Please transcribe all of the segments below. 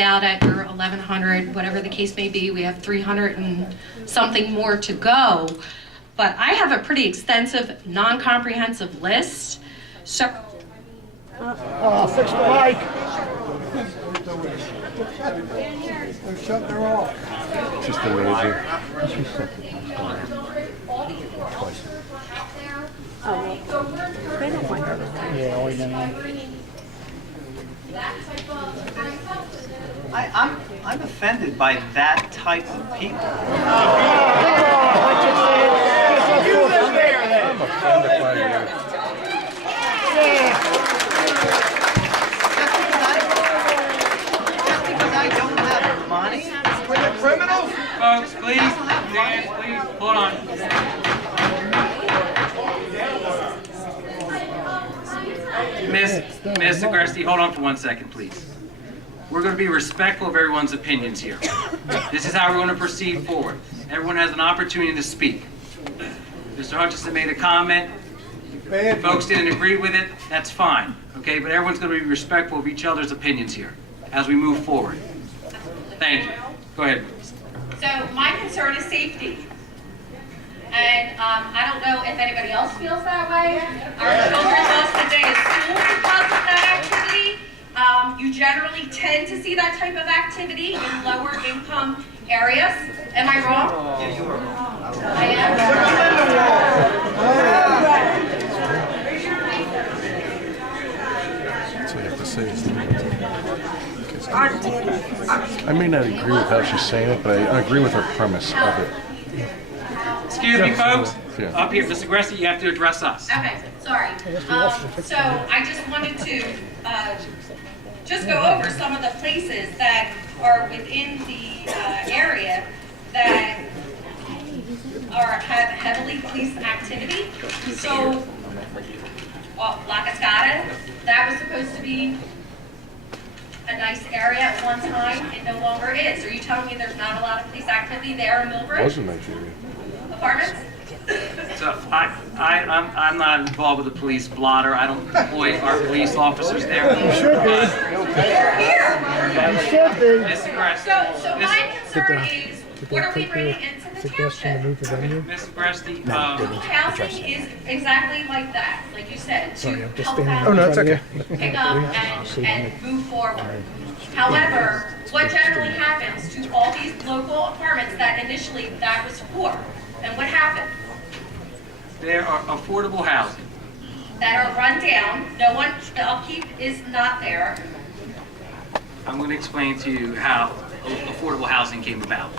out at your 1,100, whatever the case may be. We have 300 and something more to go. But I have a pretty extensive, non-comprehensive list. So, fix the mic. They're shutting her off. Just amazing. Yeah, we know. I'm offended by that type of people. You live there then. I'm offended by you. Just because I don't have money? We're the criminals? Folks, please, Dan, please, hold on. Miss Agresti, hold on for 1 second, please. We're going to be respectful of everyone's opinions here. This is how we're going to proceed forward. Everyone has an opportunity to speak. Mr. Hutchinson made a comment. Folks didn't agree with it. That's fine, okay? But everyone's going to be respectful of each other's opinions here as we move forward. Thank you. Go ahead. so my concern is safety. And I don't know if anybody else feels that way. Our children lost a day of school because of that activity. You generally tend to see that type of activity in lower income areas. Am I wrong? Yeah, you are wrong. I am. That's what you have to say. I may not agree with how she's saying it, but I agree with her premise of it. Excuse me, folks. Yeah. Up here, Mr. Agresti, you have to address us. Okay, sorry. So I just wanted to just go over some of the places that are within the area that have heavily policed activity. So, La Cascada, that was supposed to be a nice area at one time. It no longer is. Are you telling me there's not a lot of police activity there in Millbridge? Was in Nigeria. Apartments? So I'm not involved with the police blotter. I don't employ our police officers there. You should be. You should be. Ms. Agresti. So my concern is, what are we bringing into the Suggestion to township? move the venue? Ms. Agresti, Housing is exactly like that, like you said, to Sorry, I'm just help standing. families it's okay. pick up and move forward. However, what generally happens to all these local apartments that initially that was for, and what happened? there are affordable housing. That are run down, no one, the upkeep is not there. I'm going to explain to you how affordable housing came about.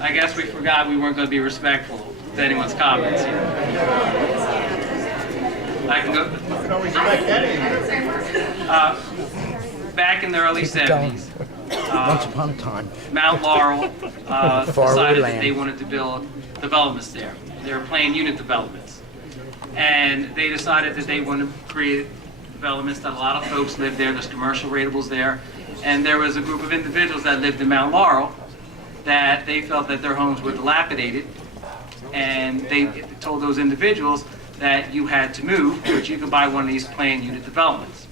I guess we forgot we weren't going to be respectful to anyone's comments here. I can go. Back in the early 70s, Once upon a time. Mount Laurel Faraway decided that land. they wanted to build developments there. They were planned unit developments. And they decided that they wanted to create developments that a lot of folks lived there. There's commercial rateables there. And there was a group of individuals that lived in Mount Laurel that they felt that their homes were dilapidated. And they told those individuals that you had to move, but you could buy one of these planned unit developments.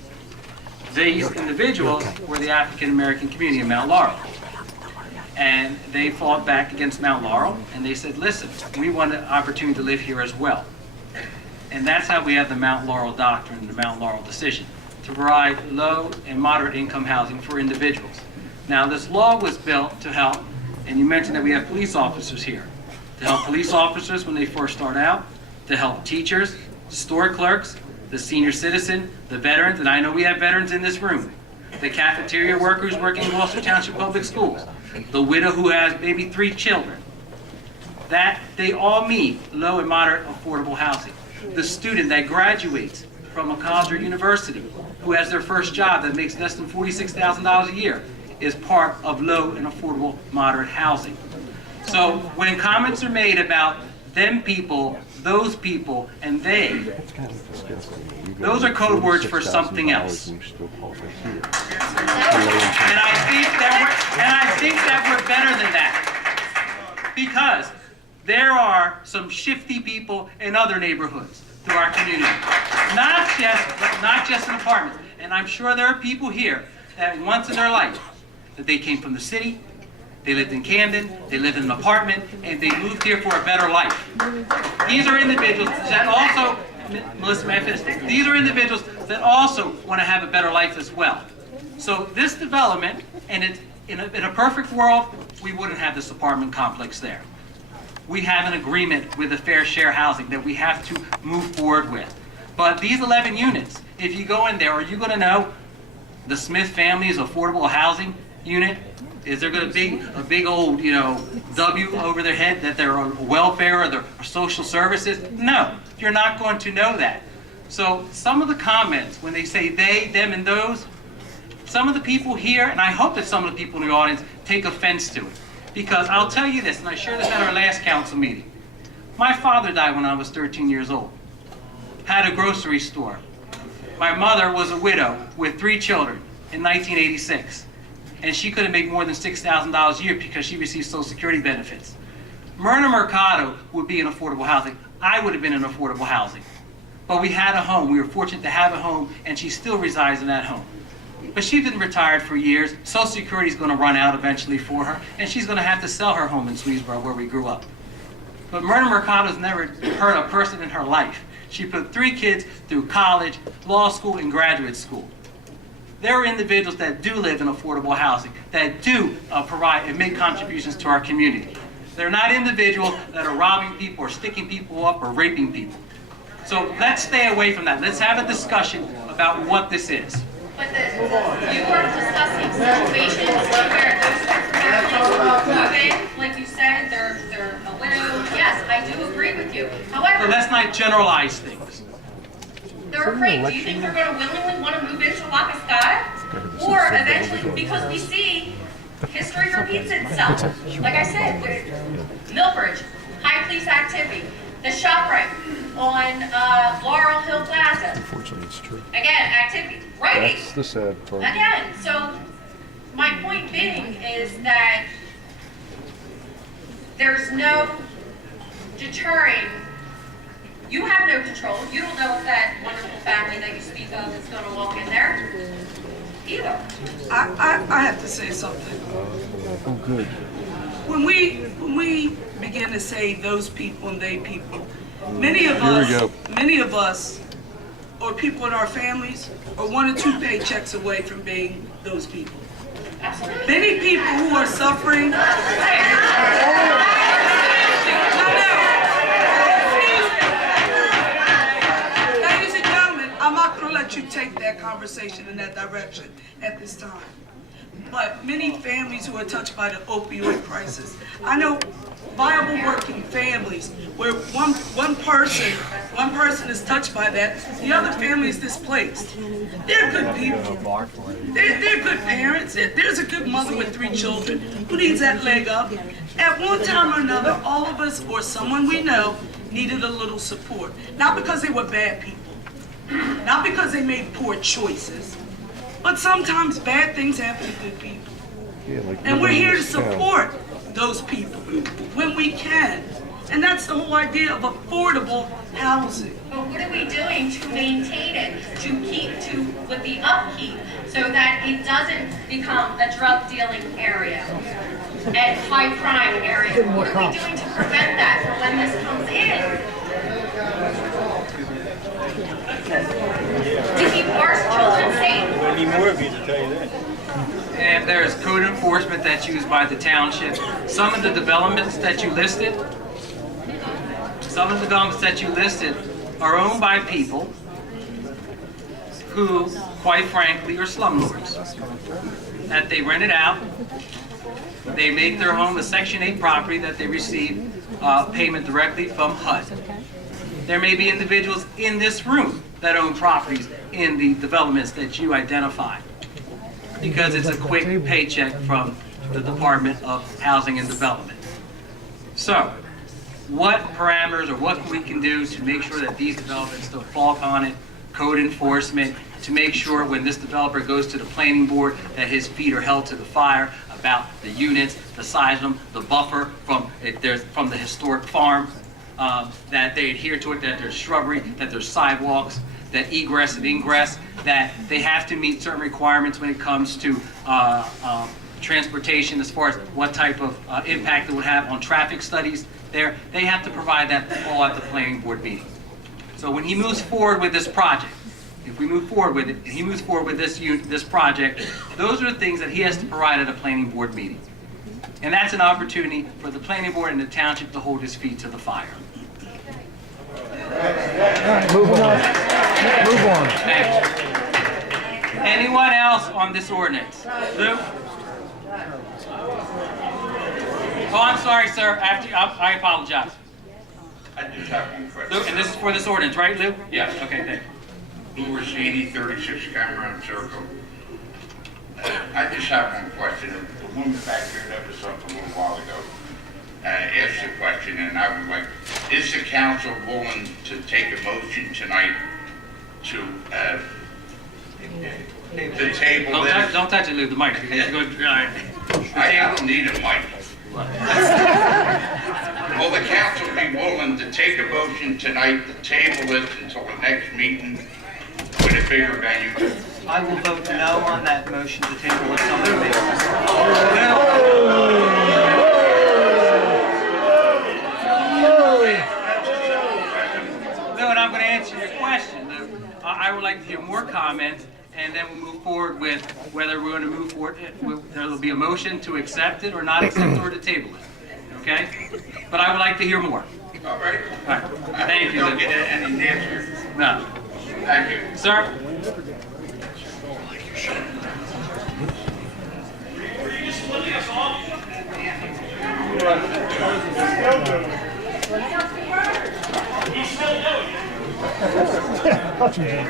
These individuals were the African American community in Mount Laurel. And they fought back against Mount Laurel, and they said, listen, we want an opportunity to live here as well. And that's how we have the Mount Laurel Doctrine and the Mount Laurel Decision, to provide low and moderate income housing for individuals. Now, this law was built to help, and you mentioned that we have police officers here, to help police officers when they first start out, to help teachers, store clerks, the senior citizen, the veterans, and I know we have veterans in this room, the cafeteria workers working in Gloucester Township Public Schools, the widow who has maybe 3 children, that they all meet low and moderate affordable housing. The student that graduates from a college or university who has their first job that makes less than $46,000 a year is part of low and affordable moderate housing. So when comments are made about them people, those people, and they, those are code words for something else. And I think that we're better than that. Because there are some shifty people in other neighborhoods through our community. Not just in apartments. And I'm sure there are people here that once in their life, that they came from the city, they lived in Camden, they lived in an apartment, and they moved here for a better life. These are individuals that also, Melissa, may I finish? These are individuals that also want to have a better life as well. So this development, and it's in a perfect world, we wouldn't have this apartment complex there. We have an agreement with the fair share housing that we have to move forward with. But these 11 units, if you go in there, are you going to know the Smith family's affordable housing unit? Is there going to be a big old, W over their head that they're on welfare or their social services? No, you're not going to know that. So some of the comments, when they say they, them, and those, some of the people here, and I hope that some of the people in the audience take offense to it. Because I'll tell you this, and I shared this at our last council meeting. My father died when I was 13 years old. Had a grocery store. My mother was a widow with 3 children in 1986. And she couldn't make more than $6,000 a year because she received Social Security benefits. Myrna Mercado would be in affordable housing. I would have been in affordable housing. But we had a home. We were fortunate to have a home, and she still resides in that home. But she's been retired for years. Social Security is going to run out eventually for her, and she's going to have to sell her home in Swedesboro where we grew up. But Myrna Mercado's never hurt a person in her life. She put 3 kids through college, law school, and graduate school. There are individuals that do live in affordable housing, that do provide and make contributions to our community. They're not individuals that are robbing people or sticking people up or raping people. So let's stay away from that. Let's have a discussion about what this is. But you are discussing situations where those types of families move in, like you said, they're a widow. Yes, I do agree with you. However, So let's not generalize things. they're afraid. Do you think they're going to willingly want to move into La Cascada? Or eventually, because we see history repeats itself. Like I said, with Millbridge, high police activity, the ShopRite on Laurel Hill Plaza. Unfortunately, it's true. Again, activity, right? That's the sad part. Again, so my point being is that there's no deterring. You have no control. You don't know if that wonderful family that you speak of is going to walk in there either. I have to say something. Oh, good. When we begin to say those people and they people, many of Here we go. us, or people in our families, are 1 or 2 paychecks away from being those people. Absolutely. Many people who are suffering. Ladies and gentlemen, I'm not going to let you take that conversation in that direction at this time. But many families who are touched by the opioid crisis. I know viable working families where one person is touched by that, the other family is displaced. They're good people. They're good parents. There's a good mother with 3 children who needs that leg up. At one time or another, all of us or someone we know needed a little support. Not because they were bad people, not because they made poor choices, but sometimes bad things happen to good people. Yeah, like And we're here to this town. support those people when we can. And that's the whole idea of affordable housing. But what are we doing to maintain it, with the upkeep, so that it doesn't become a drug dealing area and high crime area? What are we doing to prevent that for when this comes in? To keep our children safe. I need more of you to tell you that. And there's code enforcement that's used by the township. Some of the developments that you listed are owned by people who, quite frankly, are slumlords. That they rent it out, they make their home a Section 8 property that they receive payment directly from HUD. There may be individuals in this room that own properties in the developments that you identify, because it's a quick paycheck from the Department of Housing and Development. So, what parameters or what we can do to make sure that these developments don't fall upon it, code enforcement, to make sure when this developer goes to the planning board that his feet are held to the fire, about the units, the size of them, the buffer from if there's from the historic farm, that they adhere to it, that there's shrubbery, that there's sidewalks, that egress and ingress, that they have to meet certain requirements when it comes to transportation as far as what type of impact it would have on traffic studies there. They have to provide that all at the planning board meeting. So when he moves forward with this project, if we move forward with it, and he moves forward with this project, those are the things that he has to provide at a planning board meeting. And that's an opportunity for the planning board and the township to hold his feet to the fire. Move on. Move on. Thank you. Anyone else on this ordinance? Lou? Oh, I'm sorry, sir. I apologize. I just have one question. Lou, and this is for this ordinance, right, Lou? Yes. Okay, thank you. Lou Rosini, 36 Cameron Circle. I just have one question. The woman back here that was up a little while ago asked a question, and I would like, is the council willing to take a motion tonight to table this? Don't touch it, Lou, the mic. You're going to, all right. I don't need a mic. Will the council be willing to take a motion tonight to table this until the next meeting with a bigger venue? I will vote no on that motion to table if somebody makes it. No, and I'm going to answer your question, Lou. I would like to hear more comments, and then we'll move forward with whether we're going to move forward. There'll be a motion to accept it or not accept it or to table it. Okay? But I would like to hear more. All right. All right. Thank you, Don't Lou. get any answers. No. Thank you. Sir?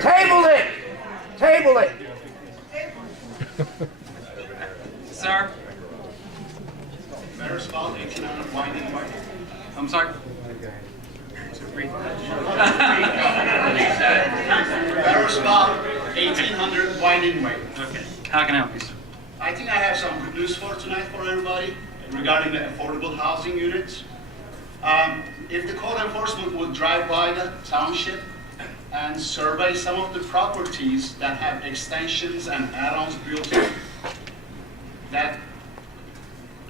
Table it! Table it! Sir? I'm sorry? Barrows Park, 1800 Winding Way. Okay. How can I help you, sir? I think I have some good news for tonight for everybody regarding the affordable housing units. If the code enforcement would drive by the township and survey some of the properties that have extensions and add-ons built in, that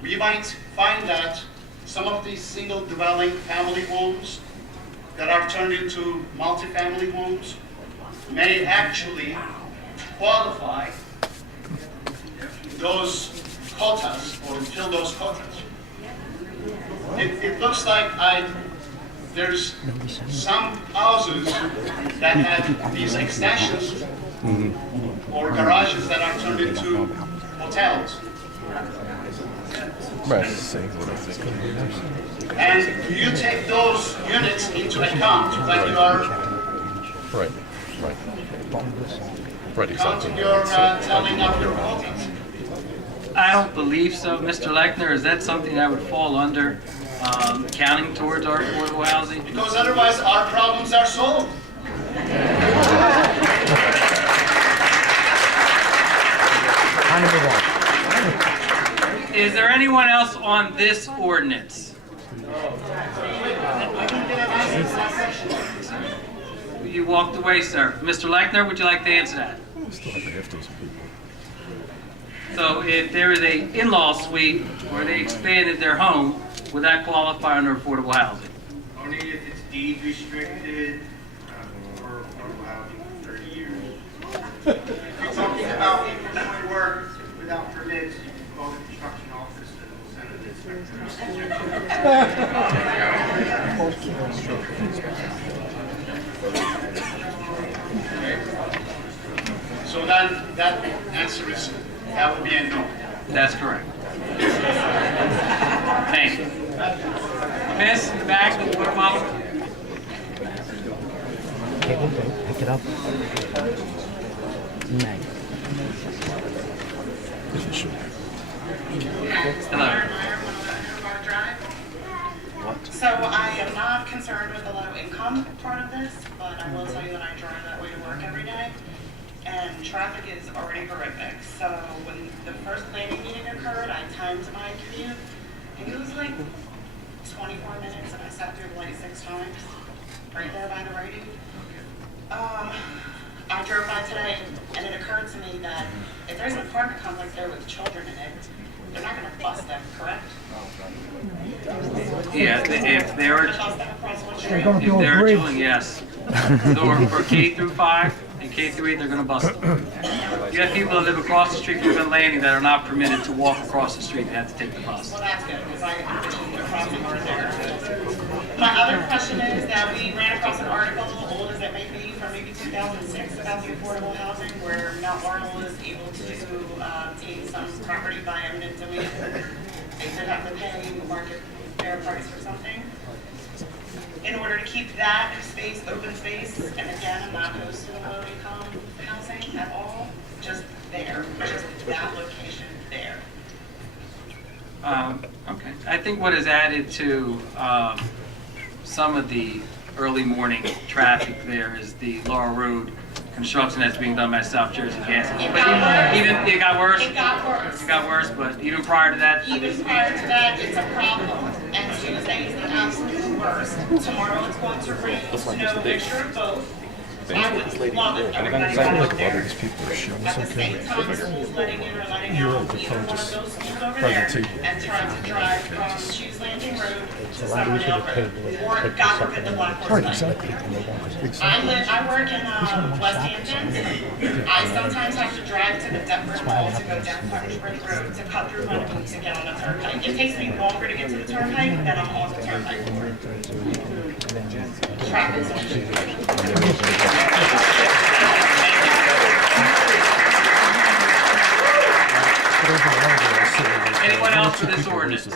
we might find that some of these single dwelling family homes that are turned into multifamily homes may actually qualify those quotas or fill those quotas. It looks like there's some houses that have these extensions or garages that are turned into hotels. Right. And do you take those units into account when you are Right. Right, exactly. counting your telling of your quotas? I don't believe so, Mr. Lechner. Is that something that would fall under counting towards our affordable housing? Because otherwise our problems are solved. Time to move on. Is there anyone else on this ordinance? You walked away, sir. Mr. Lechner, would you like to answer that? Still have to have those people. So if there is a in-law suite where they expanded their home, would that qualify under affordable housing? Only if it's deed restricted for affordable housing for 30 years. If you're talking about people doing work without permits, you can call the construction office and we'll send an inspector. So then that answer is, that would be a no. That's correct. Thank you. Miss, in the back with the water bottle. Table it. Pick it up. Nice. Hello. So I am not concerned with the low income part of this, but I will tell you that I drive that way to work every day. and traffic is already horrific. So when the first planning meeting occurred, I timed my commute, and it was like 24 minutes, and I sat through the light 6 times, right there by the writing. I drove by today, and it occurred to me that if there's an apartment complex there with children in it, they're not going to bust them, correct? Yeah, if they're, Bust them across one street? They're gonna if do a they're bridge. children, yes. So for K through 5 and K through 8, they're gonna bust them. You have people that live across the street from Glen Landing that are not permitted to walk across the street, they have to take the bus. Well, that's good, because I the crossing over there. My other question is that we ran across an article, old as it may be, from maybe 2006 about the affordable housing, where Mount Laurel was able to take some property by eminent domain. They did have to pay market fair price for something. In order to keep that space, open space, and again, I'm not opposed to the low income housing at all, just there, just that location there. Okay. I think what is added to some of the early morning traffic there is the Laurel Road construction that's being done by South Jersey Gas. But even it got worse. It got worse. It got worse, but even prior to that, Even prior to that, it's a problem. And Tuesday is the absolute worst. Tomorrow it's going to rain, snow, mixture of both. I would love it. Everybody got out there. At the same time, schools letting in or letting out, either one of those schools over there, and trying to drive from Shoes Landing Road to Summerdale Road, or God forbid the Black Horse Nightmare. I work in West Hampton. I sometimes have to drive to the Deptford Mall to go down Cleveland Road to cut through Montague to get on the turnpike. It takes me longer to get to the turnpike than I'm on the turnpike for. Traffic's anyone else for this ordinance?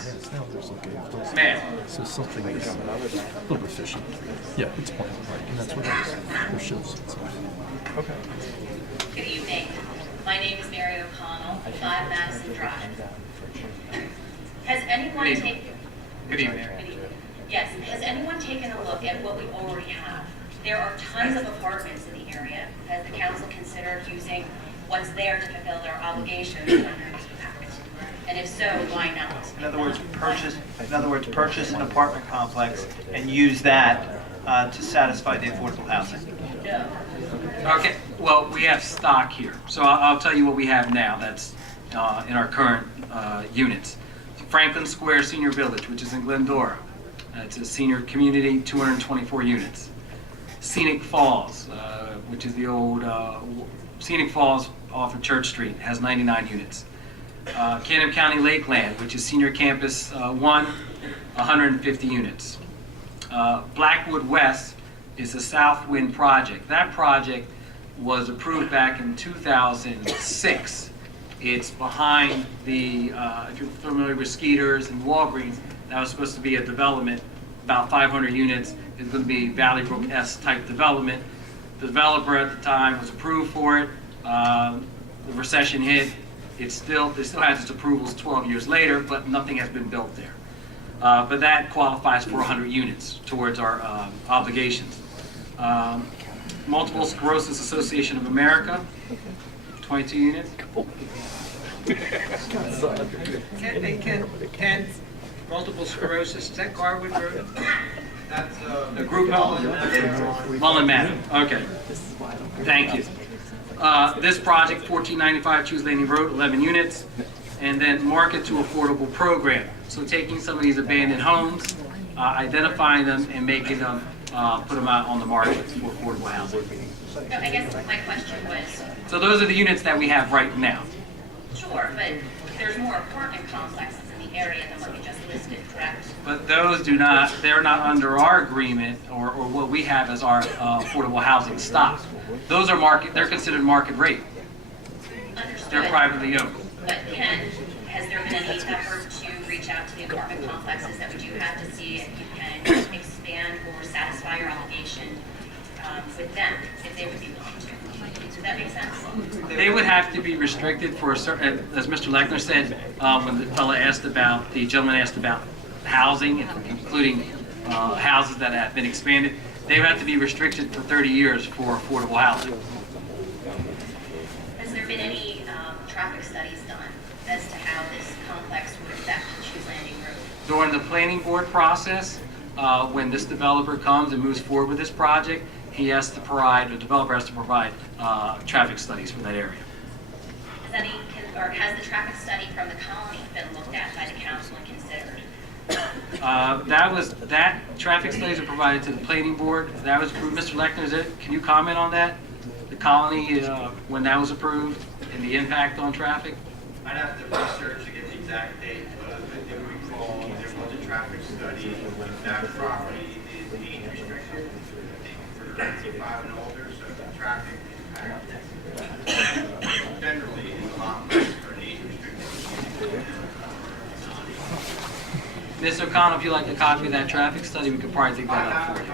Ma'am. So something that's a little efficient. Yeah, it's fine, right, and that's what it is. It shows. Okay. Good evening. My name is Mary O'Connell, 5 Madison Drive. Has anyone Good taken... Good evening. Yes, has anyone taken a look at what we already have? There are tons of apartments in the area. Has the council considered using what's there to fulfill their obligations under this act? And if so, why not? In other words, purchase an apartment complex and use that to satisfy the affordable housing. No. Okay, well, we have stock here. So I'll tell you what we have now that's in our current units. Franklin Square Senior Village, which is in Glendora. It's a senior community, 224 units. Scenic Falls, which is the old Scenic Falls off of Church Street, has 99 units. Cannon County Lakeland, which is senior campus 1, 150 units. Blackwood West is a South Wind project. That project was approved back in 2006. It's behind the, if you're familiar with Skeeters and Walgreens, that was supposed to be a development, about 500 units. It's going to be Valley Brook-S type development. The developer at the time was approved for it. The recession hit. It still has its approvals 12 years later, but nothing has been built there. But that qualifies for 100 units towards our obligations. Multiple Sclerosis Association of America, 22 units. Ken, multiple sclerosis, is that Garwood Road? That's The group home? Mullen Manor, okay. Thank you. This project, 1495 Shoes Landing Road, 11 units, and then market to affordable program. So taking some of these abandoned homes, identifying them and making them, put them out on the market for affordable housing. No, I guess my question was, So those are the units that we have right now. sure, but there's more apartment complexes in the area than what you just listed, correct? But those they're not under our agreement or what we have as our affordable housing stock. Those are they're considered market rate. Understood. They're privately owned. But Ken, has there been any effort to reach out to the apartment complexes that we do have to see if you can expand or satisfy your obligation with them, if they would be willing to? Does that make sense? They would have to be restricted for a certain, as Mr. Lechner said, when the gentleman asked about housing, including houses that have been expanded, they would have to be restricted for 30 years for affordable housing. been any traffic studies done as to how this complex would affect Shoes Landing Road? During the planning board process, when this developer comes and moves forward with this project, he has to provide, the developer has to provide traffic studies for that area. Has the traffic study from the colony been looked at by the council and considered? That traffic studies are provided to the planning board. That was approved. Mr. Lechner, can you comment on that? The colony, when that was approved and the impact on traffic? I'd have to research to get the exact date, but I do recall there was a traffic study. That property is age restricted, for 55 and older, so the traffic impact generally is a lot less for age restricted. Ms. O'Connell, if you'd like a copy of that traffic study, we could probably dig that up for you.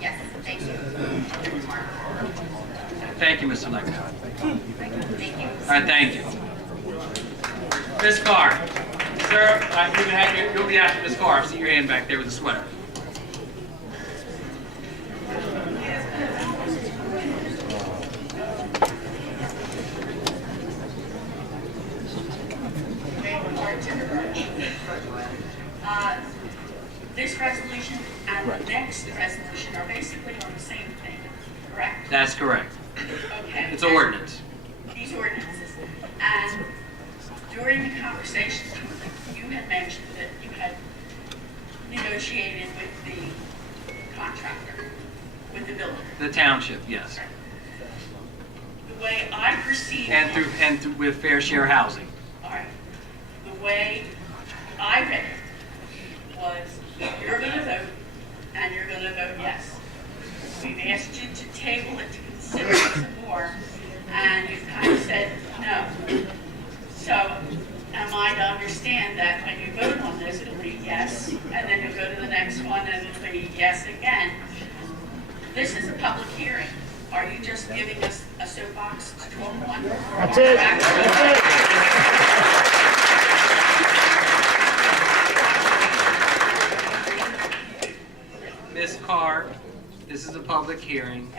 Yes, thank you. Thank you, Mr. Lechner. Thank you. All right, thank you. Ms. Carr. Sir, you'll be after Ms. Carr. I see your hand back there with the sweater. This resolution and the next resolution are basically on the same thing, correct? That's correct. Okay. It's an ordinance. These ordinances. And during the conversations, you had mentioned that you had negotiated with the contractor, with the builder. The township, yes. The way I perceive And through with fair share housing. all right, the way I read it was you're going to vote and you're going to vote yes. We've asked you to table it to consider it some more, and you've kind of said no. So am I to understand that when you vote on this, it'll be yes, and then you'll go to the next one and it'll be yes again? This is a public hearing. Are you just giving us a soapbox to talk on? That's it. That's it. Ms. Carr, this is a public hearing,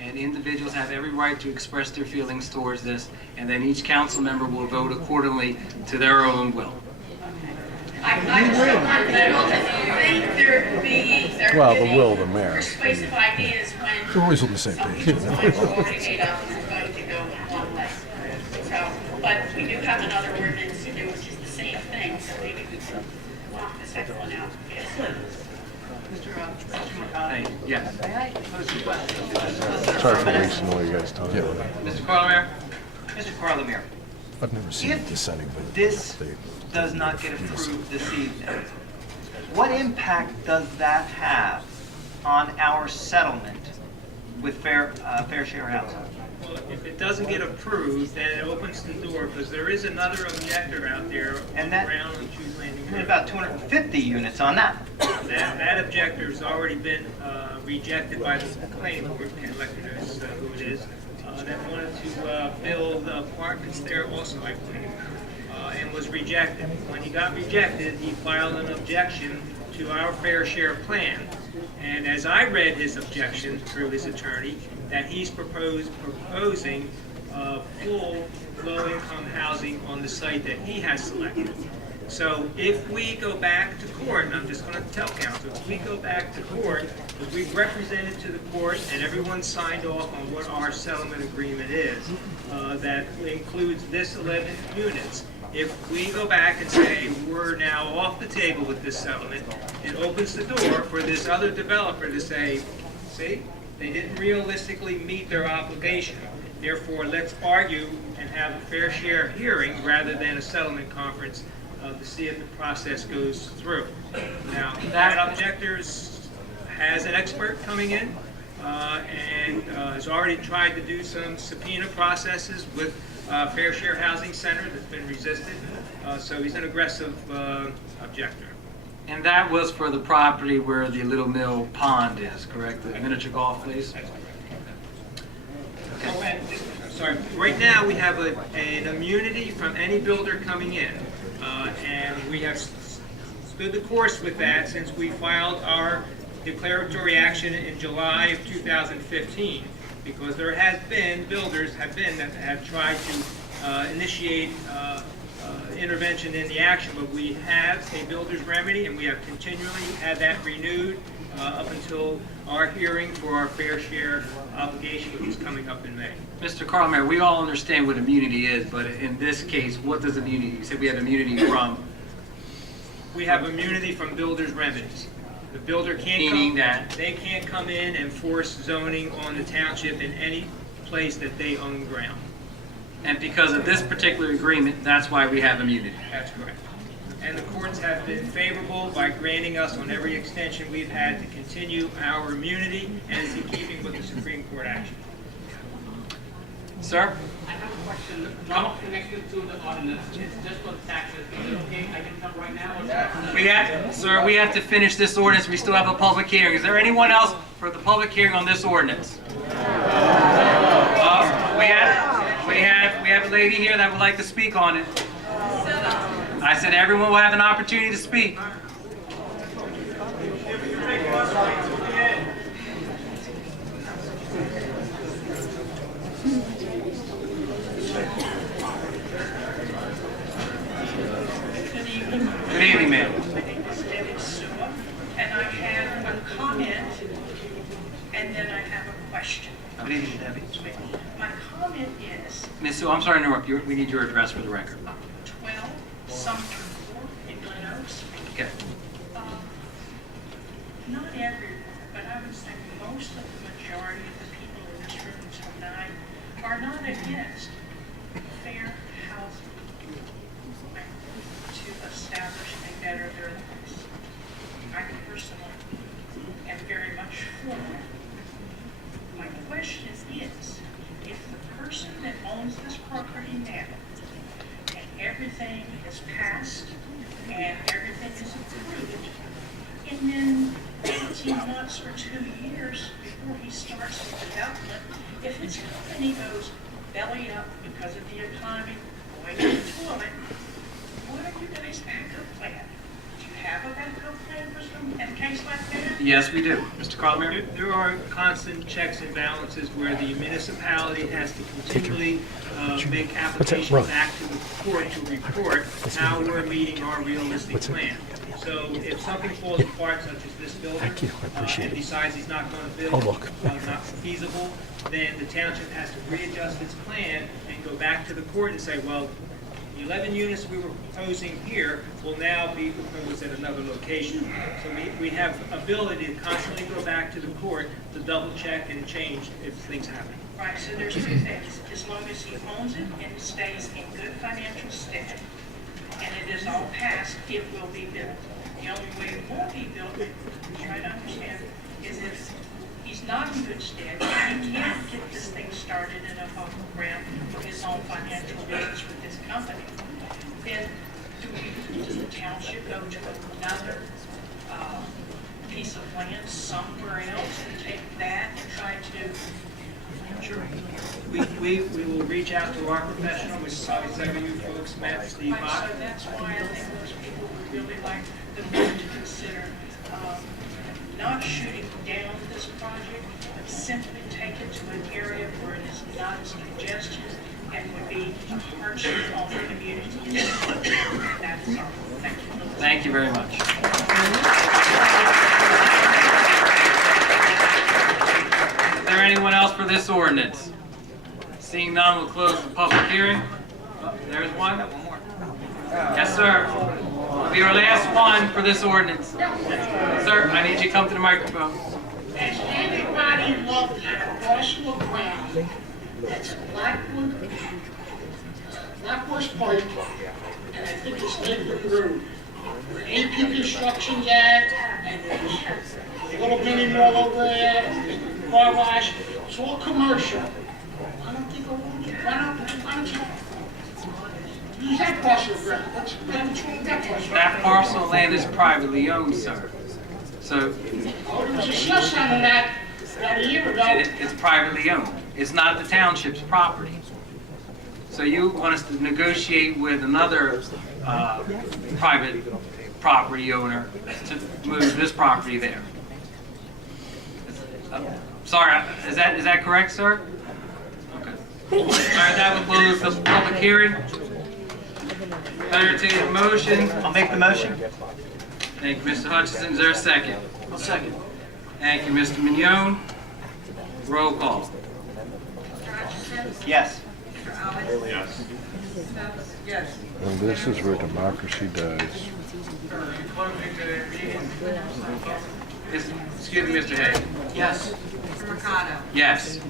and individuals have every right to express their feelings towards this, and then each council member will vote accordingly to their own will. I just don't want people to think they're Well, the giving will of the mayor. persuasive ideas when We're always on the same page. people's minds are already made up and it's going to go one way. So, but we do have another ordinance to do, which is the same thing, so maybe we can knock this second one out. Yes. Thank you. Yes. Sorry for wasting all you guys' time. Yeah. Mr. Carlemere? Mr. Carlemere, I've never seen If a dissenting vote. this does not get approved this evening, what impact does that have on our settlement with fair share housing? Well, if it doesn't get approved, then it opens the door, because there is another objector out there on the ground on Shoes Landing Road. About 250 units on that. That objector's already been rejected by the planning board, Ken Lechner knows who it is, that wanted to build apartments there also, I believe, and was rejected. When he got rejected, he filed an objection to our fair share plan. And as I read his objection through his attorney, that he's proposing full low-income housing on the site that he has selected. So if we go back to court, and I'm just going to tell council, if we go back to court, if we've represented to the court and everyone signed off on what our settlement agreement is, that includes this 11 units, if we go back and say we're now off the table with this settlement, it opens the door for this other developer to say, see, they didn't realistically meet their obligation. Therefore, let's argue and have a fair share hearing rather than a settlement conference to see if the process goes through. Now, that objector has an expert coming in and has already tried to do some subpoena processes with Fair Share Housing Center that's been resisted. So he's an aggressive objector. And that was for the property where the Little Mill Pond is, correct? The miniature golf place? Okay. Sorry. Right now, we have an immunity from any builder coming in. And we have stood the course with that since we filed our declaratory action in July of 2015, because there has been, builders have been that have tried to initiate intervention in the action, but we have a builder's remedy, and we have continually had that renewed up until our hearing for our fair share obligation, which is coming up in May. Mr. Carlmayer, we all understand what immunity is, but in this case, what does immunity, you said we have immunity from? We have immunity from builder's remedies. The builder can't Meaning come, that? they can't come in and force zoning on the township in any place that they own ground. And because of this particular agreement, that's why we have immunity. That's correct. And the courts have been favorable by granting us on every extension we've had to continue our immunity, and it's in keeping with the Supreme Court action. Sir? I have a question, not connected to the ordinance, it's just for taxes. Is it okay, I can come right now? Sir, we have to finish this ordinance. We still have a public hearing. Is there anyone else for the public hearing on this ordinance? We have a lady here that would like to speak on it. I said everyone will have an opportunity to speak. Good evening, ma'am. My name is Debbie Sua, and I have a comment, and then I have a question. Good evening, Debbie. My comment is Ms. Sue, I'm sorry to interrupt you. We need your address for the record. 12 Sumter Court in Glen Oaks. Okay. Not everyone, but I would say most of the majority of the people in this room tonight are not against fair housing to establish a better their lives. I personally am very much for that. My question is, if the person that owns this property now, and everything is passed, and everything is approved, and then 18 months or 2 years before he starts the development, if his company goes belly up because of the economy going to the toilet, what are you guys' backup plan? Do you have a backup plan for some in a case like that? Yes, we do. Mr. Carlmayer? There are constant checks and balances where the municipality has to continually make applications back to the court to report how we're meeting our realistic plan. So if something falls apart, such as this building, and decides he's not going to build, not feasible, then the township has to readjust its plan and go back to the court and say, well, the 11 units we were proposing here will now be proposed at another location. So we have ability to constantly go back to the court to double check and change if things happen. Right, so there's two things. As long as he owns it and it stays in good financial stead, and it is all passed, it will be built. The only way it won't be built, try to understand, is if he's not in good stead, and he can't get this thing started in a home ground for his own financial needs with this company, then does the township go to another piece of land somewhere else and take that and try to? Sure. We will reach out to our professional, which is probably some of you folks met, Steve Right, Bach. so that's why I think most people would really like the board to consider not shooting down this project, but simply take it to an area where it is not as congested and would be a hardship on the community. That's all. Thank you. Thank you very much. Is there anyone else for this ordinance? Seeing none, we'll close the public hearing. Oh, there's one. Yes, sir. Will be our last one for this ordinance. Sir, I need you to come to the microphone. Has anybody looked at a parcel of ground that's Blackwood's Point, and I think it's Lakewood Road, where AP Construction's at, and there's a little mini mall over there, car wash, it's all commercial. I don't think why don't you use that parcel of ground? What's wrong with that parcel? That parcel of land is privately owned, sir. So Oh, there was a sale sign on that about a year ago. it's privately owned. It's not the township's property. So you want us to negotiate with another private property owner to move this property there? Sorry, is that correct, sir? Okay. All right, that will close the public hearing. Entertain a motion. I'll make the motion. Thank you, Mr. Hutchinson. Is there a second? I'll second. Thank you, Mr. Mignon. Roll call. Yes. Yes. Yes. And this is where democracy dies. Excuse me, Mr. Hay. Yes. Mr. Mercado? Yes.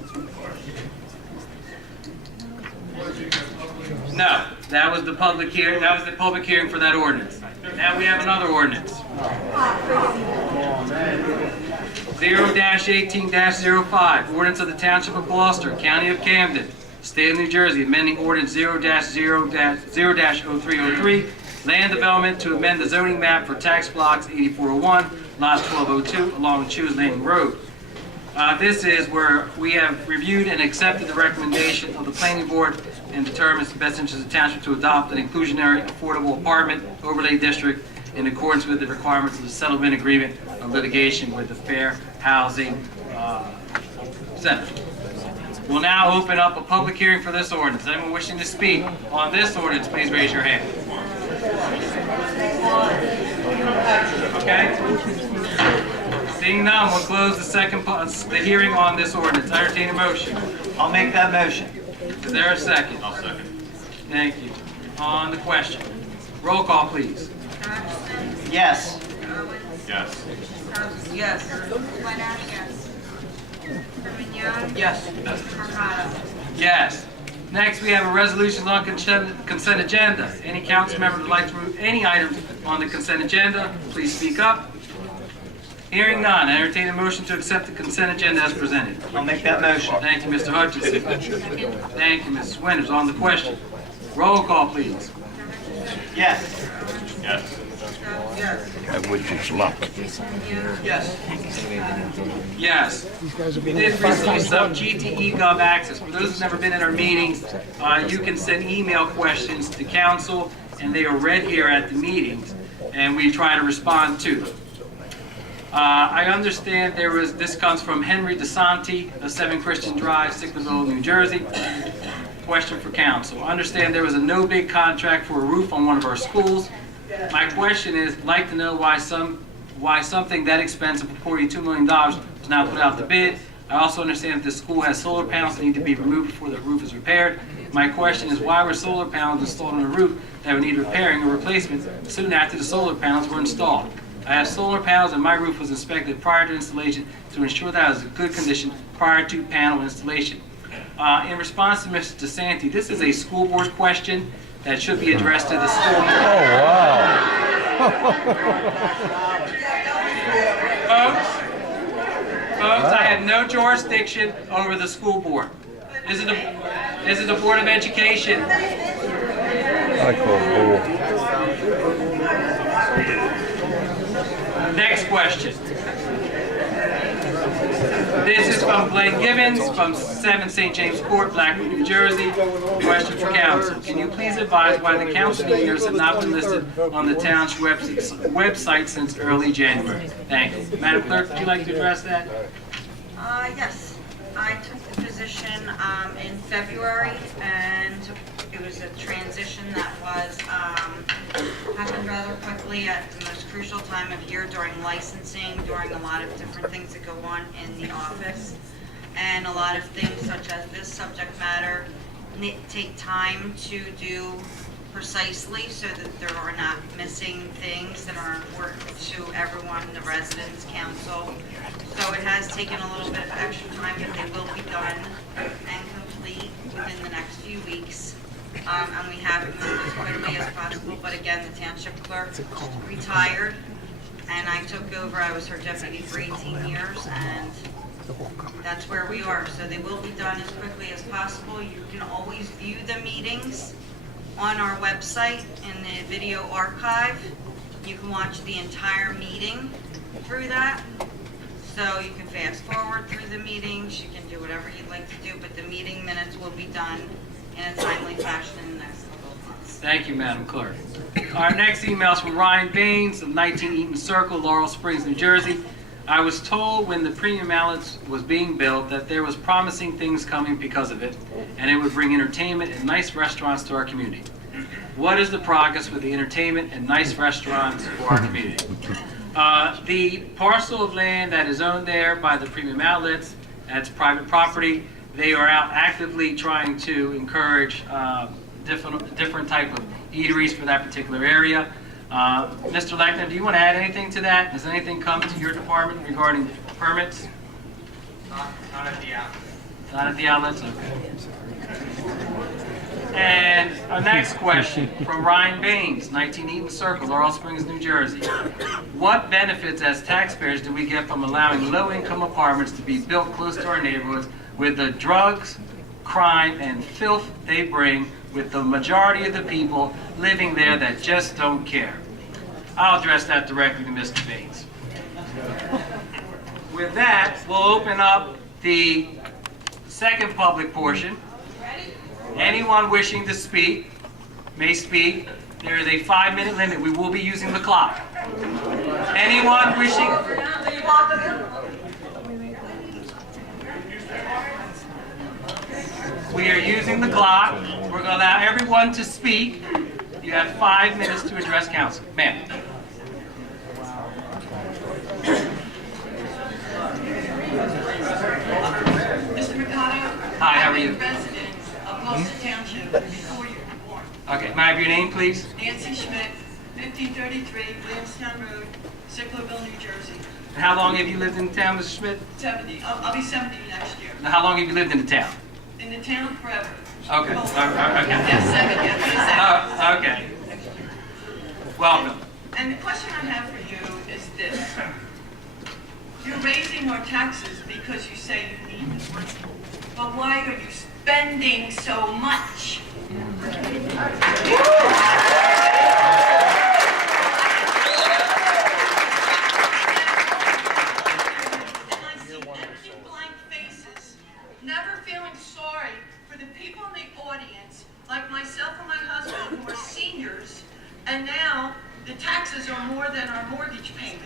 No, that was the public hearing. That was the public hearing for that ordinance. Now we have another ordinance. 0-18-05, ordinance of the Township of Gloucester, County of Camden, State of New Jersey, amending ordinance 0-0-0-0303, land development to amend the zoning map for tax blocks 8401, lot 1202, along Chews Landing Road. This is where we have reviewed and accepted the recommendation of the planning board and determined it's the best interest of the township to adopt an inclusionary affordable apartment overlay district in accordance with the requirements of the settlement agreement of litigation with the Fair Housing Center. We'll now open up a public hearing for this ordinance. Anyone wishing to speak on this ordinance, please raise your hand. Okay? Seeing none, we'll close the hearing on this ordinance. I entertain a motion. I'll make that motion. Is there a second? I'll second. Thank you. On the question. Roll call, please. Yes. Yes. Yes. Yes. Mr. Mercado? Yes. Next, we have a resolution on consent agenda. Any council member would like to move any items on the consent agenda, please speak up. Hearing none, I entertain a motion to accept the consent agenda as presented. I'll make that motion. Thank you, Mr. Hutchinson. Thank you, Mrs. Winters. On the question. Roll call, please. Yes. Yes. Yes. Which is luck. Yes. Yes. We did receive some GTE Gov access. For those who've never been in our meetings, you can send email questions to council, and they are read here at the meetings, and we try to respond to them. I understand this comes from Henry DeSanti of 7 Christian Drive, Sicklerville, New Jersey. Question for council. I understand there was a no-bid contract for a roof on one of our schools. My question is, I'd like to know why something that expensive for $42 million was not put out to bid. I also understand that the school has solar panels that need to be removed before the roof is repaired. My question is, why were solar panels installed on a roof that would need repairing or replacement soon after the solar panels were installed? I have solar panels and my roof was inspected prior to installation to ensure that it was in good condition prior to panel installation. In response to Mr. DeSanti, this is a school board question that should be addressed to the school board. Oh, wow. Folks, I have no jurisdiction over the school board. This is the Board of Education. I call bull. Next question. This is from Glenn Gibbons from 7 St. James Court, Blackwood, New Jersey. Question for council. Can you please advise why the council leaders have not been listed on the town's website since early January? Thank you. Madam Clerk, would you like to address that? Yes. I took the position in February, and it was a transition that happened rather quickly at the most crucial time of year during licensing, during a lot of different things that go on in the office. And a lot of things such as this subject matter take time to do precisely so that there are not missing things that are important to everyone, the residents, council. So it has taken a little bit of extra time, but they will be done and complete within the next few weeks. And we have it moved as quickly as possible, but again, the township clerk retired, and I took over. I was her deputy for 18 years, and that's where we are. So they will be done as quickly as possible. You can always view the meetings on our website in the video archive. You can watch the entire meeting through that. So you can fast forward through the meetings, you can do whatever you'd like to do, but the meeting minutes will be done in a timely fashion in the next couple of months. Thank you, Madam Clerk. Our next email is from Ryan Baines of 19 Eaton Circle, Laurel Springs, New Jersey. I was told when the premium outlets was being built that there was promising things coming because of it, and it would bring entertainment and nice restaurants to our community. What is the progress with the entertainment and nice restaurants for our community? The parcel of land that is owned there by the premium outlets, that's private property. They are out actively trying to encourage different type of eateries for that particular area. Mr. Lechner, do you want to add anything to that? Has anything come to your department regarding permits? Not at the outlets. Not at the outlets? Okay. And our next question from Ryan Baines, 19 Eaton Circle, Laurel Springs, New Jersey. What benefits as taxpayers do we get from allowing low-income apartments to be built close to our neighborhoods with the drugs, crime, and filth they bring with the majority of the people living there that just don't care? I'll address that directly to Mr. Baines. With that, we'll open up the second public portion. Anyone wishing to speak may speak. There is a 5-minute limit. We will be using the clock. Anyone wishing... We are using the clock. We're going to allow everyone to speak. You have 5 minutes to address council. Ma'am. Mr. Mercado? Hi, how are you? I'm a resident of Gloucester Township before you were born. Okay, may I have your name, please? Nancy Schmidt, 1533 Williamstown Road, Sicklerville, New Jersey. And how long have you lived in town, Mr. Schmidt? 70. I'll be 70 next year. Now, how long have you lived in the town? In the town forever. Okay. Okay. Yes, 7. Yes, Oh, okay. Welcome. And the question I have for you is this. You're raising our taxes because you say you need them. But why are you spending so much? Never feeling sorry for the people in the audience, like myself and my husband, who are seniors, and now the taxes are more than our mortgage payment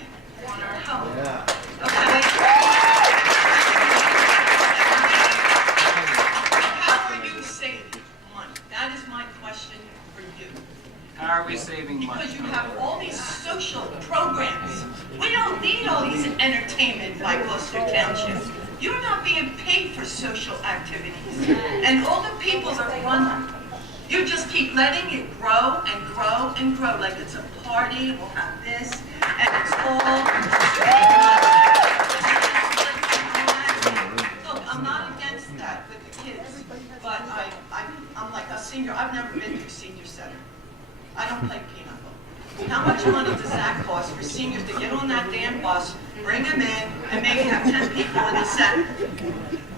on our home. Okay? How are you saving money? That is my question for you. How are we saving money? Because you have all these social programs. We don't need all these entertainment by Gloucester Township. You're not being paid for social activities. And all the people that run them, you just keep letting it grow and grow and grow. Like it's a party, we'll have this, and it's all... Look, I'm not against that with the kids, but I'm like a senior. I've never been to a senior center. I don't play pinochle. How much money does that cost for seniors to get on that damn bus, bring them in, and maybe have 10 people in the center?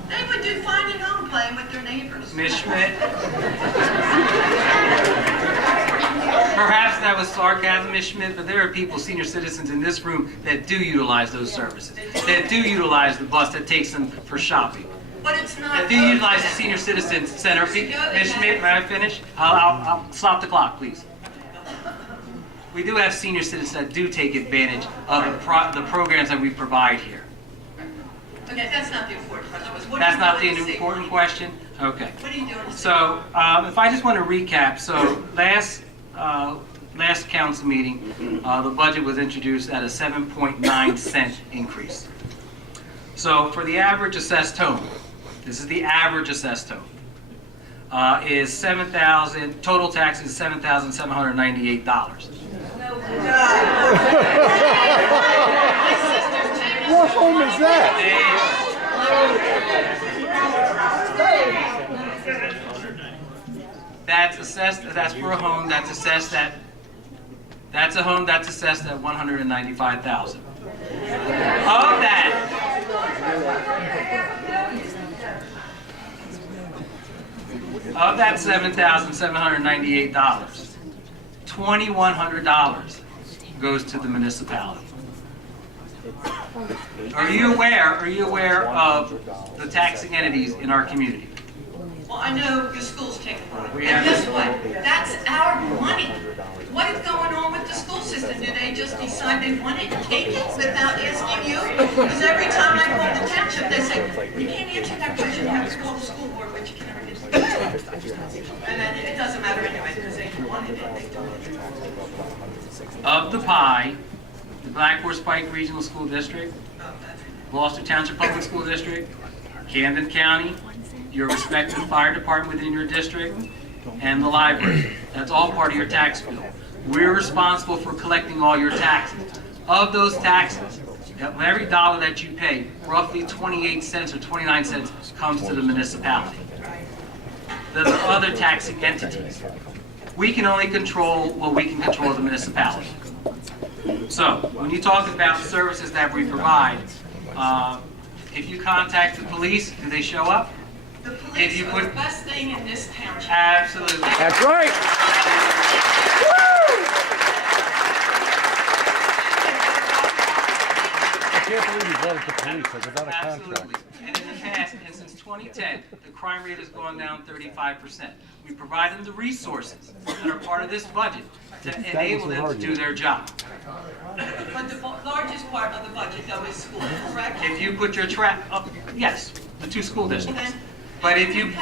They would do fine at home playing with their neighbors. Ms. Schmidt? Perhaps that was sarcasm, Ms. Schmidt, but there are people, senior citizens in this room, that do utilize those services, that do utilize the bus that takes them for shopping. But it's not... That do utilize the senior citizen center. Ms. Schmidt, may I finish? I'll stop the clock, please. We do have senior citizens that do take advantage of the programs that we provide here. Okay, that's not the important question. That's not the important question? Okay. What are you doing? So, if I just want to recap, so last council meeting, the budget was introduced at a 7.9-cent increase. So for the average assessed home, this is the average assessed home, is total tax is $7,798. What home is that? That's assessed, that's for a home that's assessed at, that's a home that's assessed at $195,000. Of that $7,798, $2,100 goes to the municipality. Are you aware of the taxing entities in our community? Well, I know your schools take money. And guess what? That's our money. What is going on with the school system? Do they just decide they want it and take it without asking you? Because every time I call the township, they say, you can't answer that question, you have to call the school board, but you can never get to the township. And then it doesn't matter anyway, because they wanted it, they don't. Of the pie, the Black Horse Pike Regional School District, Gloucester Township Public School District, Camden County, your respective fire department within your district, and the library. That's all part of your tax bill. We're responsible for collecting all your taxes. Of those taxes, every dollar that you pay, roughly 28 cents or 29 cents comes to the municipality. There's other taxing entities. We can only control what we can control the municipality. So, when you talk about services that we provide, if you contact the police, do they show up? The police are the best thing in this township. Absolutely. That's right. I can't believe you voted the police like without a Absolutely. contract. And in the past, and since 2010, the crime rate has gone down 35%. We provide them the resources that are part of this budget to enable them to do their job. But the largest part of the budget, though, is school, correct? If you put your trap up, yes, the two school districts. But if you,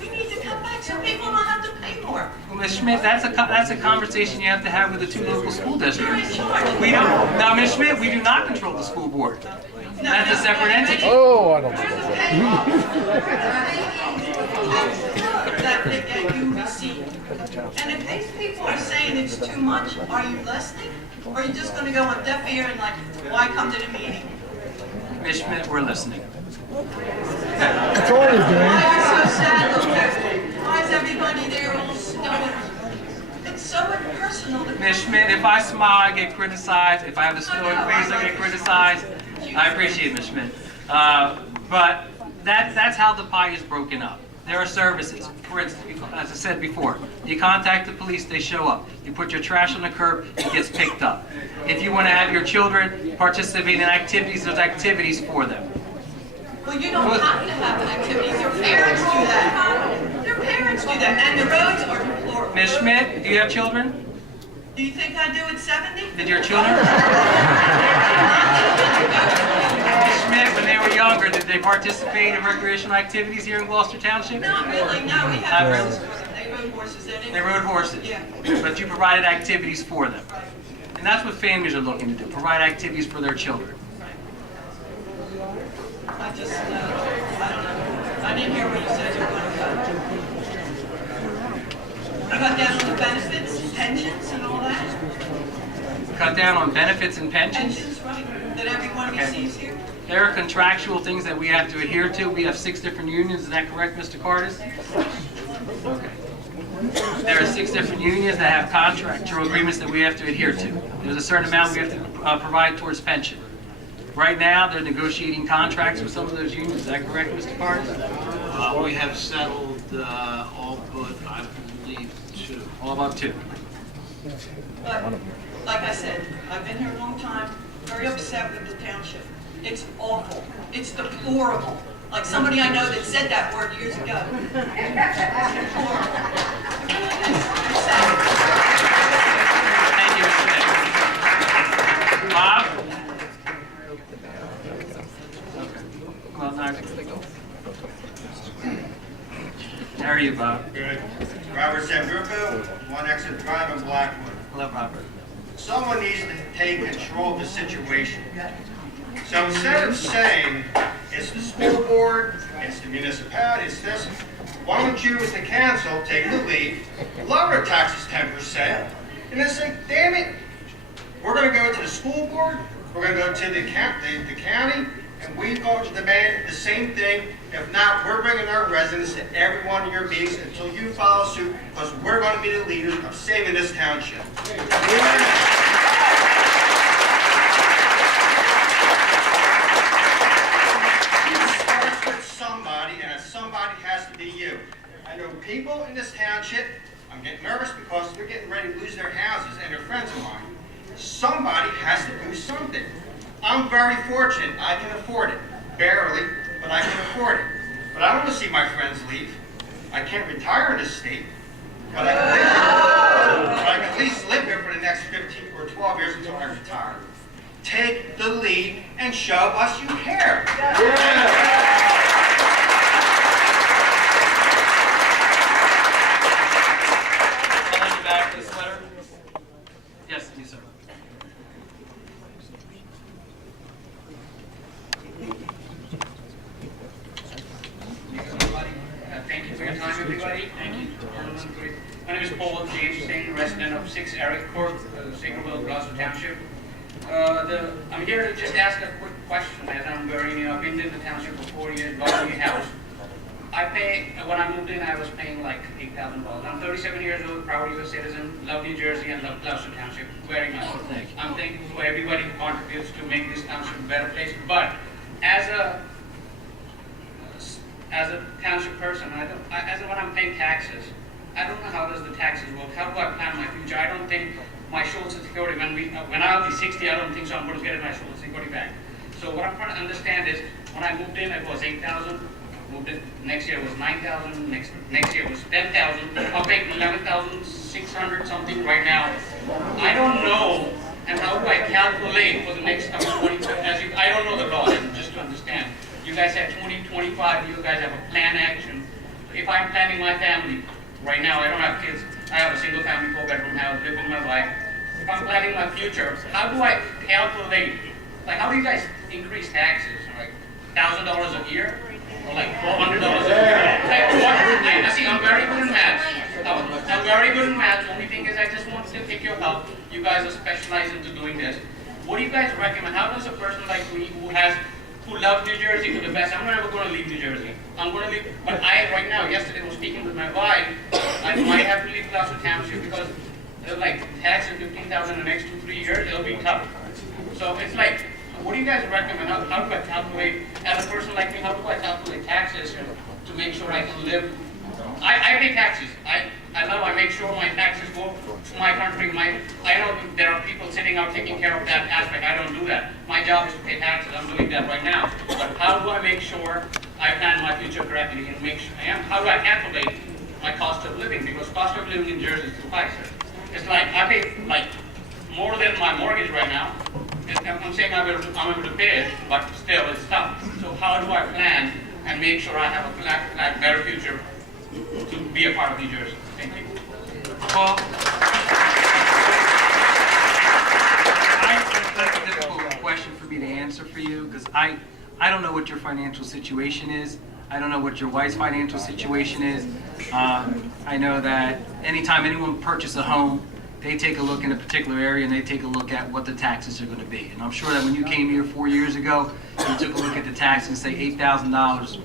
We need to come back so people don't have to pay more. well, Ms. Schmidt, that's a conversation you have to have with the two local school districts. We don't. Now, Ms. Schmidt, we do not control the school board. That's a separate entity. Oh, I don't think That you receive. And if these people are saying it's too much, are you listening? Or are you just going to go on deaf ear and like, why come to the meeting? Ms. Schmidt, we're listening. That's all he's doing. Why are you so sad over there? Why is everybody there all stubborn? It's so impersonal. Ms. Schmidt, if I smile, I get criticized. If I have a stoic face, I get criticized. I appreciate it, Ms. Schmidt. But that's how the pie is broken up. There are services. For instance, as I said before, you contact the police, they show up. You put your trash on the curb, it gets picked up. If you want to have your children participate in activities, there's activities for them. Well, you don't have to have activities. Their parents do that. Their parents do that. And the roads are deplorable. Ms. Schmidt, do you have children? Do you think I do at 70? Did your children? Ms. Schmidt, when they were younger, did they participate in recreational activities here in Gloucester Township? Not really, no. We have horses for them. They rode horses. They rode horses? Yeah. But you provided activities for them. And that's what families are looking to do, provide activities for their children. I just, I don't know. I didn't hear what you said you were going to cut. You cut down on the benefits, pensions, and all that? Cut down on benefits and pensions? Pensions, right, that everyone receives here? There are contractual things that we have to adhere to. We have 6 different unions. Is that correct, Mr. Cardis? Okay. There are 6 different unions that have contractual agreements that we have to adhere to. There's a certain amount we have to provide towards pension. Right now, they're negotiating contracts with some of those unions. Is that correct, Mr. Cardis? We have settled all but, I believe, 2. All about 2. But, like I said, I've been here a long time, very upset with the township. It's awful. It's deplorable. Like somebody I know that said that word years ago. Deplorable. Thank you, Mr. Nick. Bob? Well, now, how are you, Bob? Good. Robert Sandruko, 1 Exit Drive in Blackwood. Hello, Robert. Someone needs to take control of the situation. So instead of saying, it's the school board, it's the municipality, it's this, why don't you, as the council, take the lead, lower our taxes 10%, and then say, damn it, we're going to go to the school board, we're going to go to the county, and we go to demand the same thing. If not, we're bringing our residents to every one of your meetings until you follow suit, because we're going to be the leaders of saving this township. Somebody, and somebody has to be you. I know people in this township, I'm getting nervous because they're getting ready to lose their houses and they're friends of mine. Somebody has to do something. I'm very fortunate. I can afford it. Barely, but I can afford it. But I don't want to see my friends leave. I can't retire in this state, but I can at least live here for the next 15 or 12 years until I retire. Take the lead and and show us you care. Someone in the back of this letter? Yes, you, sir. Thank you for your time, everybody. Thank you. My name is Paul James Singh, resident of 6 Eric Court, Sacreville, Gloucester Township. I'm here to just ask a quick question, as I'm very new. I've been in the township for 4 years, bought a new house. When I moved in, I was paying like $8,000. I'm 37 years old, proud U.S. citizen, love New Jersey and love Gloucester Township very much. I'm thankful for everybody who contributes to make this township a better place. But as a township person, when I'm paying taxes, I don't know how does the taxes work. How do I plan my future? I don't think my Social Security, when I'll be 60, I don't think so I'm going to get my Social Security back. So what I'm trying to understand is, when I moved in, it was 8,000. Moved in, next year was 9,000. Next year was 10,000. I'll pay 11,600 something right now. I don't know, and how do I calculate for the next 20? I don't know the law, just to understand. You guys have 2025. You guys have a plan action. If I'm planning my family, right now I don't have kids. I have a single family 4-bedroom house, live with my wife. If I'm planning my future, how do I calculate? Like, how do you guys increase taxes? Like $1,000 a year, or like $400 a year? Like what? I see. I'm very good in math. I'm very good in math. The only thing is, I just want to take your help. You guys are specialized into doing this. What do you guys recommend? How does a person like me who loves New Jersey to the best? I'm never going to leave New Jersey. I'm going to leave, but right now, yesterday was speaking with my wife. I might have to leave Gloucester Township because they're like taxing $15,000 in the next 2-3 years. It'll be tough. So it's like, what do you guys recommend? How do I calculate, as a person like me, how do I calculate taxes to make sure I can live? I pay taxes. I make sure my taxes go to my country. I know there are people sitting out taking care of that aspect. I don't do that. My job is to pay taxes. I'm doing that right now. But how do I make sure I plan my future correctly and how do I calculate my cost of living? Because cost of living in Jersey is too high, sir. It's like I pay like more than my mortgage right now. I'm saying I'm able to pay it, but still it's tough. So how do I plan and make sure I have a better future to be a part of New Jersey? Thank you. Well, that's a difficult question for me to answer for you, because I don't know what your financial situation is. I don't know what your wife's financial situation is. I know that anytime anyone purchases a home, they take a look in a particular area and they take a look at what the taxes are going to be. And I'm sure that when you came here 4 years ago, you took a look at the tax and say $8,000,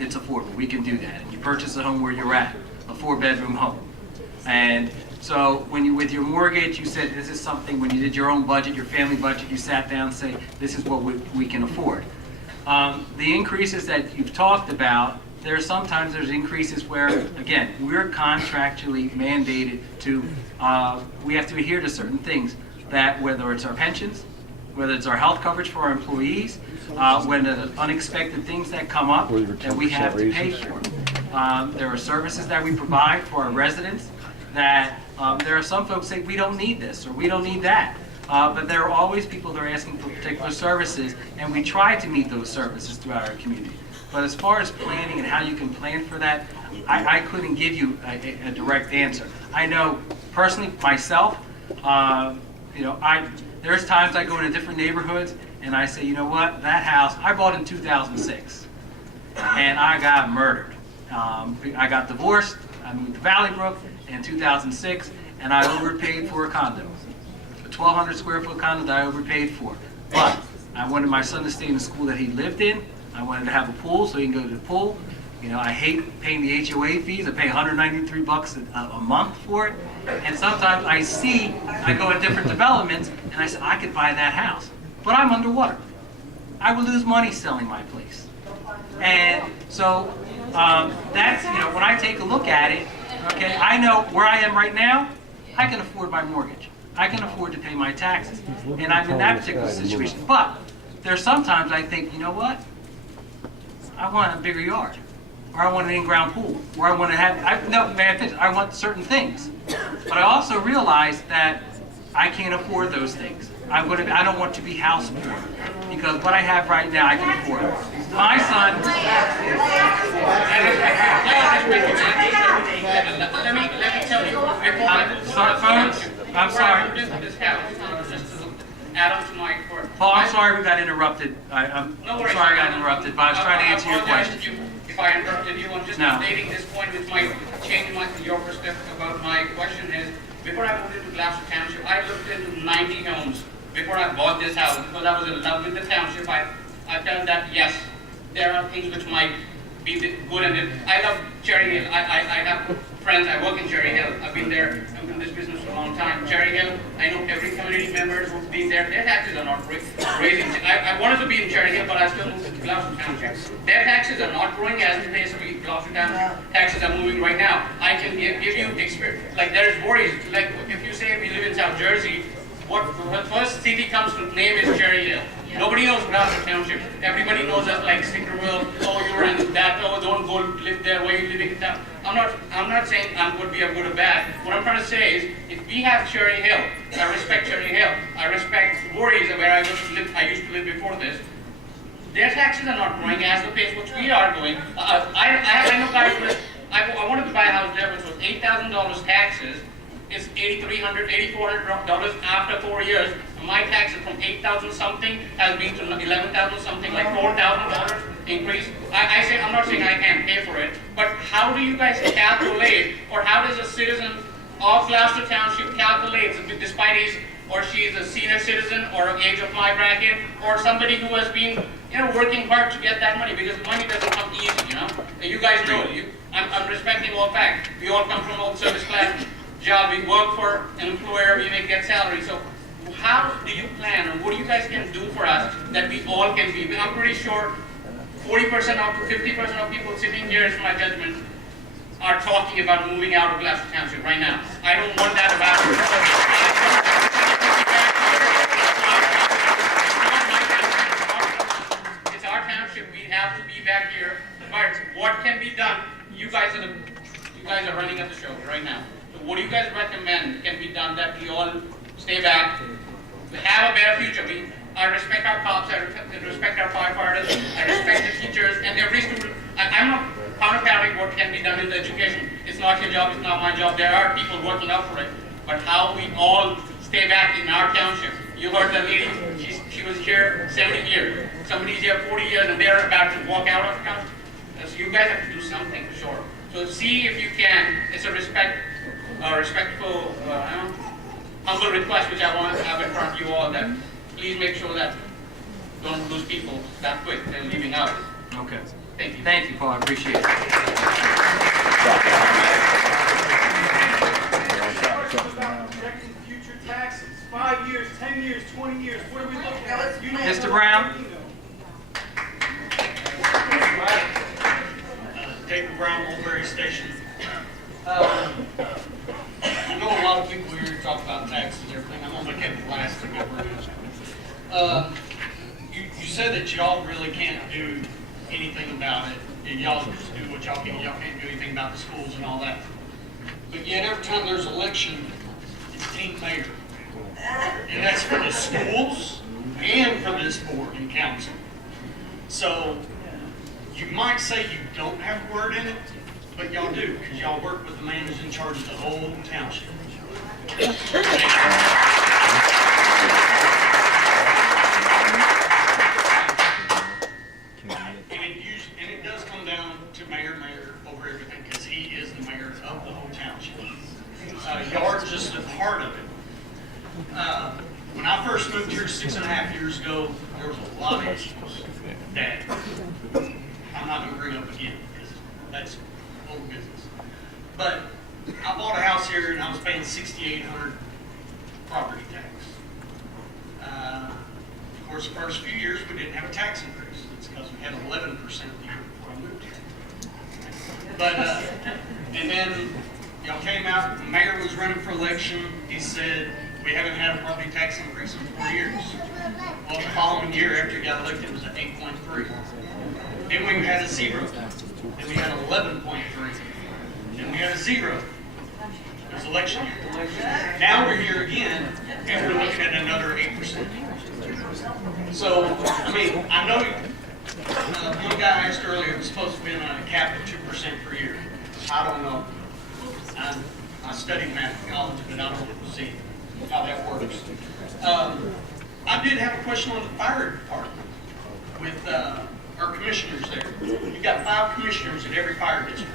it's affordable, we can do that. And you purchase a home where you're at, a 4-bedroom home. And so when with your mortgage, you said this is something, when you did your own budget, your family budget, you sat down and say, this is what we can afford. The increases that you've talked about, sometimes there's increases where, again, we're contractually mandated to, we have to adhere to certain things, that whether it's our pensions, whether it's our health coverage for our employees, when there's unexpected things that come up that we have to pay for. There are services that we provide for our residents that there are some folks say we don't need this or we don't need that. But there are always people that are asking for particular services, and we try to meet those services throughout our community. But as far as planning and how you can plan for that, I couldn't give you a direct answer. I know personally, myself, there's times I go into different neighborhoods and I say, you know what, that house, I bought in 2006 and I got murdered. I got divorced, I moved to Valley Brook in 2006, and I overpaid for a condo. A 1,200 square foot condo that I overpaid for. But I wanted my son to stay in the school that he lived in. I wanted to have a pool so he can go to the pool. You know, I hate paying the HOA fees. I pay $193 a month for it. And sometimes I go in different developments, and I said, I could buy that house. But I'm underwater. I would lose money selling my place. And so that's, when I take a look at it, okay, I know where I am right now, I can afford my mortgage. I can afford to pay my taxes. And I'm in that particular situation. But there's sometimes I think, you know what? I want a bigger yard. Or I want an in-ground pool. Or I want to have, I want certain things. But I also realize that I can't afford those things. I don't want to be house poor, because what I have right now, I can afford. My son. Let me tell you. I'm sorry. This house, just to add on to my report. Paul, I'm sorry we got interrupted. I'm sorry I got interrupted, but I was trying to answer your question. If I interrupted you, I'm just stating this point with my changing your perspective about my question is, before I moved into Gloucester Township, I looked into 90 homes before I bought this house because I was in love with the township. I felt that yes, there are things which might be good in it. I love Cherry Hill. I have friends. I work in Cherry Hill. I've been there. I'm in this business for a long time. Cherry Hill. I know every community member who's been there. Their taxes are not raising. I wanted to be in Cherry Hill, but I still moved to Gloucester Township. Their taxes are not growing as the pace of Gloucester Township taxes are moving right now. I can give you experience. Like there is worries. Like if you say we live in South Jersey, what the first city comes to name is Cherry Hill. Nobody knows Gloucester Township. Everybody knows us like Stickerville. Oh, you're in that. Oh, don't go live there. Where are you living in town? I'm not saying I'm going to be a good or bad. What I'm trying to say is, if we have Cherry Hill, I respect Cherry Hill. I respect Voorhees, where I used to live before this. Their taxes are not growing as the pace which we are going. I know guys. I wanted to buy a house there, which was $8,000 taxes. It's $8,300, $8,400 after 4 years. My taxes from $8,000 something has been to $11,000 something, like $4,000 increase. I say, I'm not saying I can't pay for it, but how do you guys calculate, or how does a citizen of Gloucester Township calculate, despite his or she is a senior citizen or age of my bracket, or somebody who has been, working hard to get that money, because money doesn't come easy, You guys know it. I'm respecting all facts. We all come from old service class job. We work for an employer. We may get salary. So how do you plan, or what do you guys can do for us that we all can be? I'm pretty sure 40% up to 50% of people sitting here, is my judgment, are talking about moving out of Gloucester Township right now. I don't want that to happen. It's our township. We have to be back here. But what can be done? You guys are running at the show right now. So what do you guys recommend can be done that we all stay back, have a better future? I respect our cops, I respect our firefighters, I respect the teachers, and every student. I'm not counteracting what can be done in the education. It's not your job, it's not my job. There are people working out for it. But how we all stay back in our township. You heard the lady, she was here 70 years. Somebody's here 40 years, and they're about to walk out of the township. So you guys have to do something for sure. So see if you can. It's a respectful, humble request which I want to have in front of you all, that please make sure that don't lose people that quick. They're leaving out. Okay. Thank you. Thank you, Paul. I appreciate it. Projecting future taxes, 5 years, 10 years, 20 years. What are we looking at? Mr. Brown. David Brown, Mulberry Station. I know a lot of people here talk about taxes and everything. I'm gonna make it the last thing I bring up. You said that y'all really can't do anything about it, and y'all just do what y'all can. Y'all can't do anything about the schools and all that. But yet every time there's election, it's team mayor, and that's for the schools and for this board and council. So you might say you don't have a word in it, but y'all do, because y'all work with the man who's in charge of the whole township. And it does come down to mayor over everything, because he is the mayor of the whole township. Y'all are just a part of it. When I first moved here 6.5 years ago, there was a lot of issues that I'm not going to bring up again, because that's old business. But I bought a house here, and I was paying $6,800 property tax. Of course, the first few years we didn't have a tax increase. It's because we had 11% the year before I moved here. But and then y'all came out. The mayor was running for election. He said we haven't had a property tax increase in 4 years. Well, the following year after he got elected, it was at 8.3. Then we had a 0. Then we had 11.3. Then we had a 0. It was election year. Now we're here again, and we're looking at another 8%. So, I mean, I know one guy asked earlier, it was supposed to be on a cap of 2% per year. I don't know. I studied math in college, but I don't see how that works. I did have a question on the fire department with our commissioners there. You've got 5 commissioners in every fire district.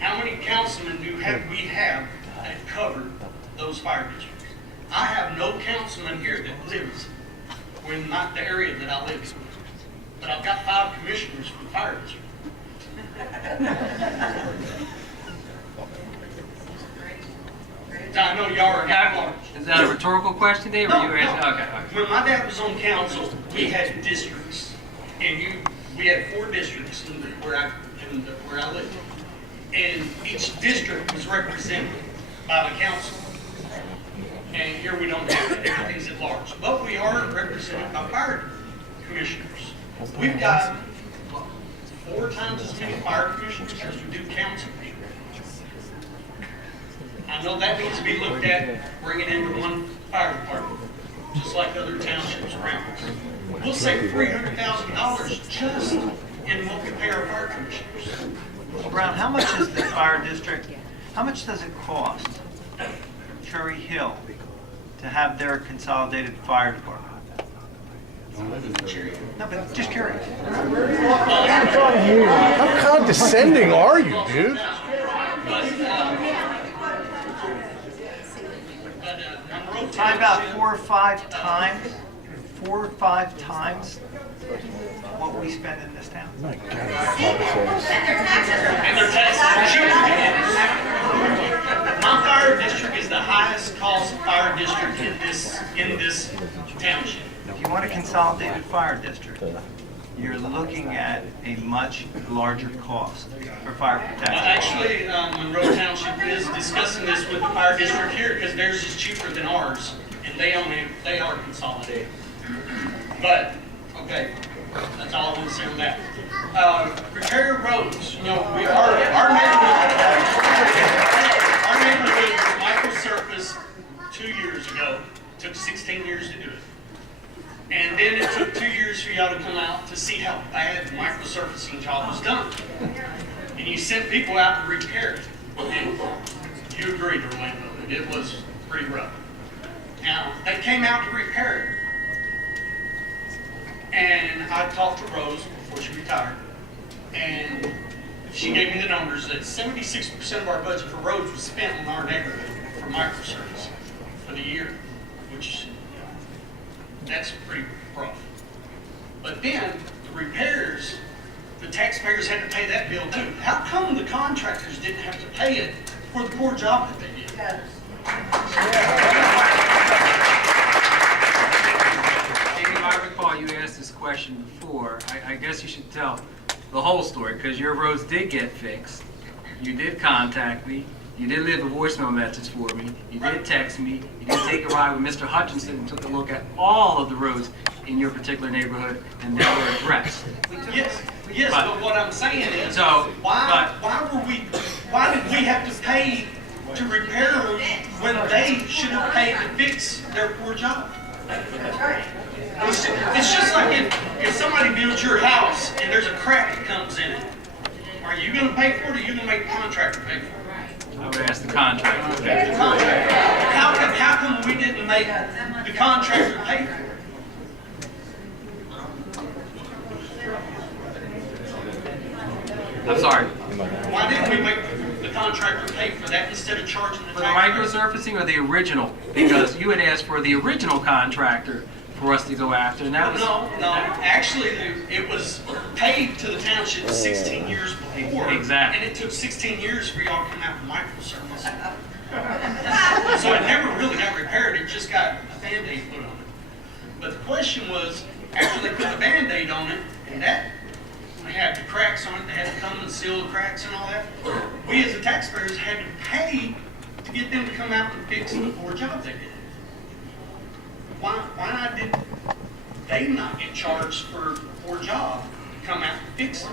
How many councilmen we have that cover those fire districts? I have no councilman here that lives in not the area that I live in. But I've got 5 commissioners for the fire district. I know y'all are at large. Is that a rhetorical question, Dave? Or you asking? Okay. When my dad was on council, we had districts, and we had 4 districts where I lived, and each district was represented by the council. And here we don't have it; everything's at large, but we are represented by fire commissioners. We've got 4 times as many fire commissioners as we do council people. I know that needs to be looked at, bringing into one fire department, just like other townships around us. We'll save $300,000 just in what we pay our fire commissioners. Brown, how much is the fire district, how much does it cost Cherry Hill to have their consolidated fire department? No, but just curious. How condescending are you, dude? Probably about 4 or 5 times what we spend in this town. My God. And their taxes are cheaper. My fire district is the highest cost fire district in this township. If you want a consolidated fire district, you're looking at a much larger cost for fire protection. Actually, Monroe Township is discussing this with the fire district here because theirs is cheaper than ours, and they are consolidated. But okay, that's all I want to say on that. Repair your roads. You know, our neighborhood was micro-surfaced 2 years ago. It took 16 years to do it. And then it took 2 years for y'all to come out to see how bad the microsurfacing job was done. And you sent people out to repair it. And you agreed, Orlando, that it was pretty rough. Now, they came out to repair it. And I talked to Rose before she retired. And she gave me the numbers that 76% of our budget for roads was spent in our neighborhood for microservice for the year, which that's pretty rough. But then the repairs, the taxpayers had to pay that bill too. How come the contractors didn't have to pay it for the poor job that they did? Amy, I recall you asked this question before. I guess you should tell the whole story because your roads did get fixed. You did contact me. You did leave a voicemail message for me. You did text me. You did take a ride with Mr. Hutchinson and took a look at all of the roads in your particular neighborhood, and they were addressed. Yes, but what I'm saying is, why did we have to pay to repair them when they should have paid to fix their poor job? It's just like if somebody builds your house and there's a crack that comes in it, are you going to pay for it or are you going to make the contractor pay for it? I would ask the contractor. How come we didn't make the contractor pay for it? I'm sorry. Why didn't we make the contractor pay for that instead of charging the For the taxpayer? microsurfacing or the original? Because you had asked for the original contractor for us to go after, and that was... No. Actually, it was paid to the township 16 years before. Exactly. And it took 16 years for y'all to come out with microservice. So it never really got repaired. It just got a Band-Aid put on it. But the question was, after they put the Band-Aid on it, and that they had the cracks on it, they had to come and seal the cracks and all that, we as the taxpayers had to pay to get them to come out and fix the poor job they did. Why did they not get charged for a poor job to come out and fix it?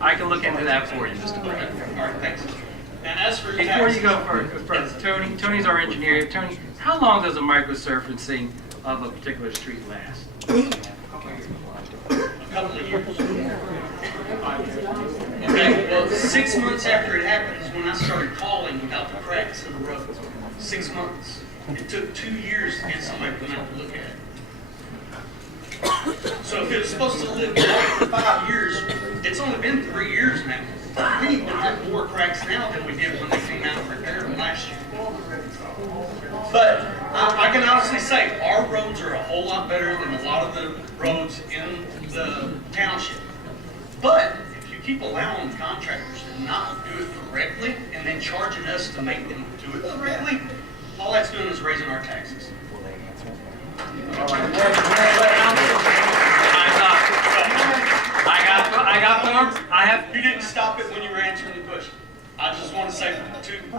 I can look into that for you, Mr. Brown. All right, thanks. And as for Before taxes, you go further, Tony's our engineer. Tony, how long does a microsurfacing of a particular street last? a couple of years. Okay, well, 6 months after it happened is when I started calling about the cracks in the road. 6 months. It took 2 years to get somebody to come out and look at it. So if it was supposed to live for 5 years, it's only been 3 years now. We even have more cracks now than we did when they came out and repaired them last year. But I can honestly say our roads are a whole lot better than a lot of the roads in the township. But if you keep allowing contractors to not do it correctly and then charging us to make them do it correctly, all that's doing is raising our taxes. I got folks. You didn't stop it when you were answering the question. I just want to say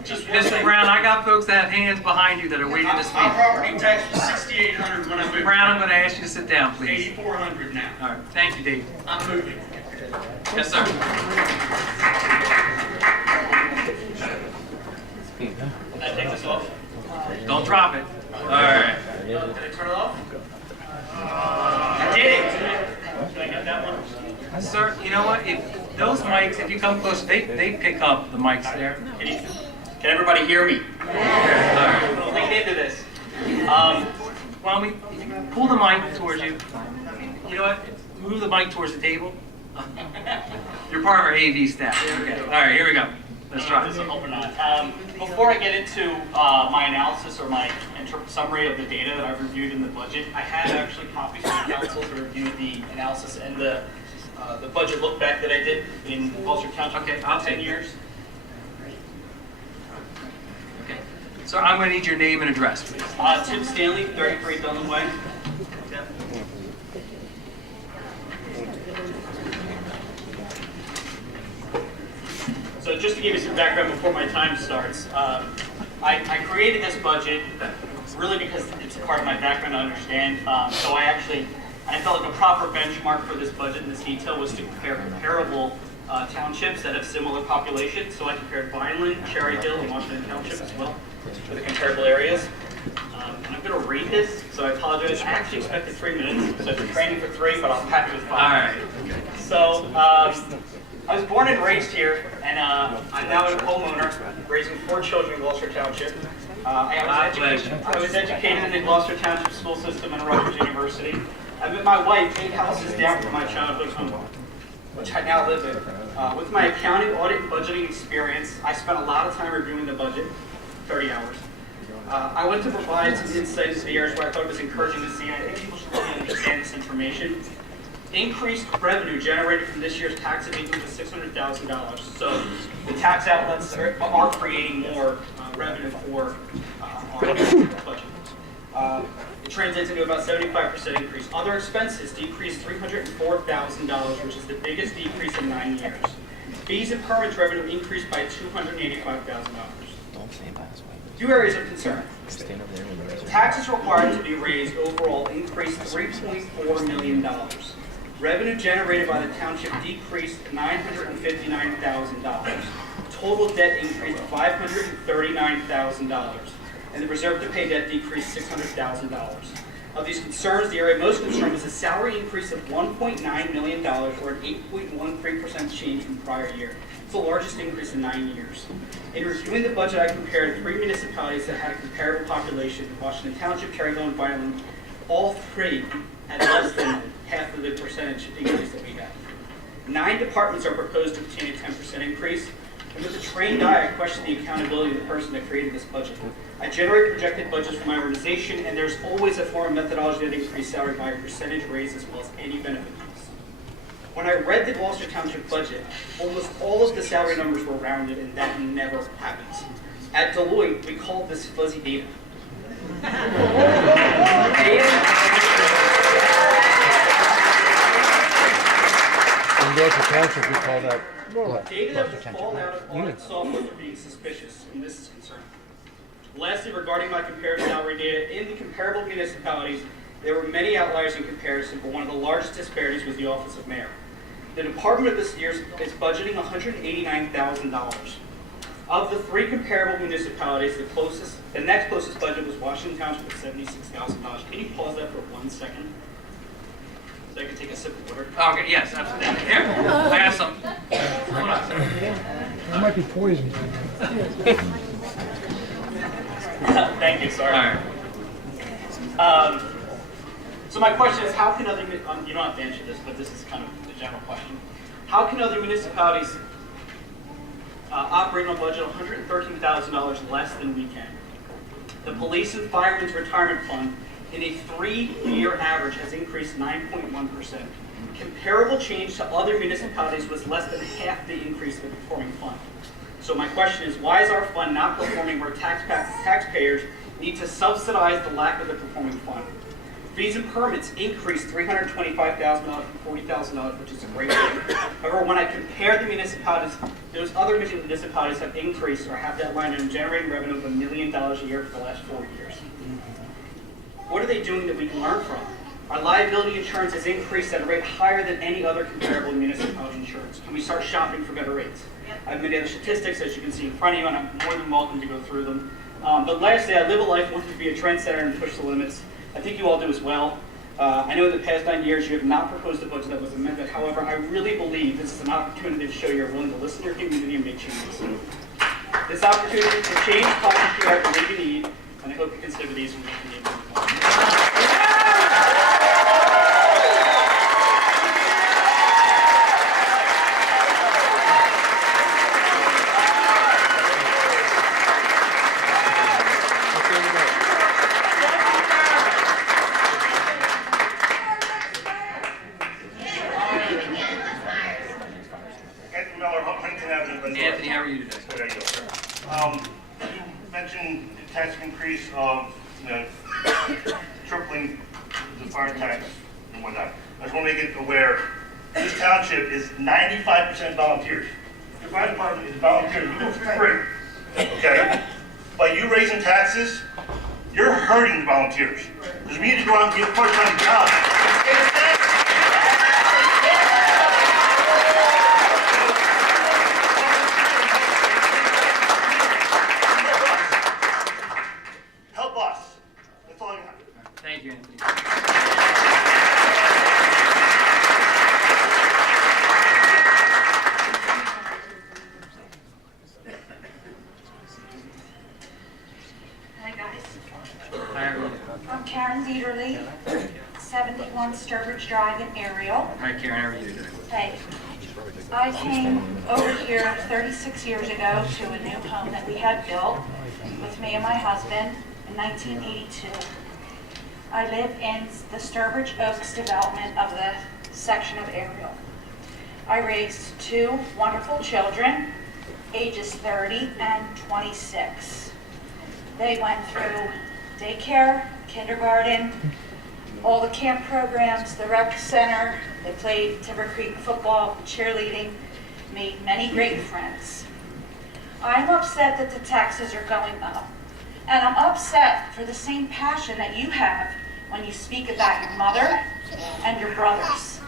just one Mr. thing. Brown, I got folks that have hands behind you that are waiting to speak. My property tax was $6,800 when I moved. Brown, I'm going to ask you to sit down, please. $8,400 now. All right. Thank you, Dave. I'm moving. Yes, sir. Can I take this off? Don't drop it. All right. Can I turn it off? I did it. Can I get that one? Sir, you know what? If those mics, if you come close, they pick up the mics there. Can everybody hear me? Yeah. We'll lean into this. Why don't we pull the mic towards you? You know what? Move the mic towards the table. You're part of our AV staff. Okay. All right, here we go. Let's try this. I hope not. Before I get into my analysis or my summary of the data that I've reviewed in the budget, I had actually copies from the council to review the analysis and the budget look back that I did in Gloucester Township for 10 years. Okay. So I'm going to need your name and address, please. Tim Stanley, 33 Dunham Way. So just to give you some background before my time starts, I created this budget really because it's a part of my background to understand. So I felt like a proper benchmark for this budget and this detail was to compare comparable townships that have similar populations. So I compared Vineland, Cherry Hill, and Washington Township as well for the comparable areas. And I'm going to read this, so I apologize. I actually expected 3 minutes, so I've been training for 3, but I'm happy with 5. All right. So I was born and raised here, and I'm now a homeowner, raising 4 children in Gloucester Township. I was educated in the Gloucester Township school system and Rutgers University. I met my wife 8 houses down from my childhood home, which I now live in. With my accounting, audit, and budgeting experience, I spent a lot of time reviewing the budget, 30 hours. I went to provide some insight into the areas where I thought it was encouraging to see, and I think people should really understand this information. Increased revenue generated from this year's tax abatement was $600,000. So the tax outlets are creating more revenue for our budget. It translates into about 75% increase. Other expenses decreased $304,000, which is the biggest decrease in 9 years. Fees and permits revenue increased by $285,000. Few areas of concern. Taxes required to be raised overall increased $3.4 million. Revenue generated by the township decreased $959,000. Total debt increased $539,000. And the reserve to pay debt decreased $600,000. Of these concerns, the area most concerned was a salary increase of $1.9 million, or an 8.13% change from prior year. It's the largest increase in 9 years. In reviewing the budget, I compared 3 municipalities that had a comparable population: Washington Township, Cherry Hill, and Vineland. All 3 had less than half of the percentage increase that we have. 9 departments are proposed to obtain a 10% increase. And with a trained eye, I question the accountability of the person that created this budget. I generate projected budgets for my organization, and there's always a form of methodology that increases salary by a percentage raise as well as any benefit increase. When I read the Gloucester Township budget, almost all of the salary numbers were rounded, and that never happens. At Deloitte, we called this fuzzy data. In Gloucester Township, we call that normal. Data that would fall out of audit software for being suspicious, and this is concerning. Lastly, regarding my comparative salary data, in the comparable municipalities, there were many outliers in comparison, but one of the largest disparities was the office of mayor. The department of this year is budgeting $189,000. Of the 3 comparable municipalities, the next closest budget was Washington Township at $76,000. Can you pause that for 1 second? So I can take a sip of water. Okay, yes, absolutely. Here, I have some. Hold on. That might be poison. Thank you, sorry. So my question is, how can other, you don't have to answer this, but this is kind of the general question. How can other municipalities operate on a budget of $113,000 less than we can? The police and firemen's retirement fund in a 3-year average has increased 9.1%. Comparable change to other municipalities was less than half the increase of the performing fund. So my question is, why is our fund not performing where taxpayers need to subsidize the lack of the performing fund? Fees and permits increased $325,000 from $40,000, which is a great thing. However, when I compare the municipalities, those other municipalities have increased or have that line item generating revenue of $1 million a year for the last 4 years. What are they doing that we can learn from? Our liability insurance has increased at a rate higher than any other comparable municipality insurance. Can we start shopping for better rates? I have many other statistics, as you can see in front of you, and I'm more than welcome to go through them. But lastly, I live a life wanting to be a trendsetter and push the limits. I think you all do as well. I know in the past 9 years you have not proposed a budget that was amended. However, I really believe this is an opportunity to show you're willing to listen to your community and make changes. This opportunity to change policy I believe you need, and I hope you consider these when making the improvement. Anthony, how are you today? There you go. You mentioned the tax increase of tripling the fire tax and whatnot. I just want to make it aware, this township is 95% volunteers. The fire department is volunteers. We do it for free. Okay? By you raising taxes, you're hurting the volunteers. Because we need to go out and get part-time jobs. Help us. That's all I got. Thank you, Anthony. Hi guys, Hi, everyone. I'm Karen Dieterly, 71 Sturbridge Drive in Ariel. Hi, Karen, how are you today? Hey, I came over here 36 years ago to a new home that we had built with me and my husband in 1982. I live in the Sturbridge Oaks development of the section of Ariel. I raised 2 wonderful children, ages 30 and 26. They went through daycare, kindergarten, all the camp programs, the rec center. They played Timber Creek football, cheerleading, made many great friends. I'm upset that the taxes are going up. And I'm upset for the same passion that you have when you speak about your mother and your brothers.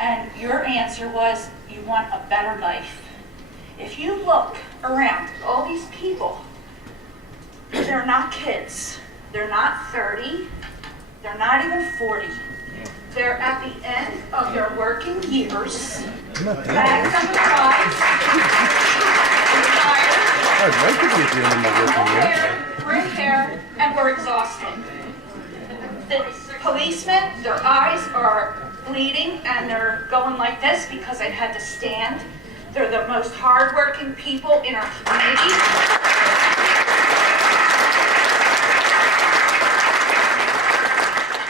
And your answer was you want a better life. If you look around at all these people, they're not kids. They're not 30. They're not even 40. They're at the end of their working years. Bags under their eyes. I'd like to be at the end of my working years. Gray hair, and we're exhausted. The policemen, their eyes are bleeding and they're going like this because they've had to stand. They're the most hardworking people in our community.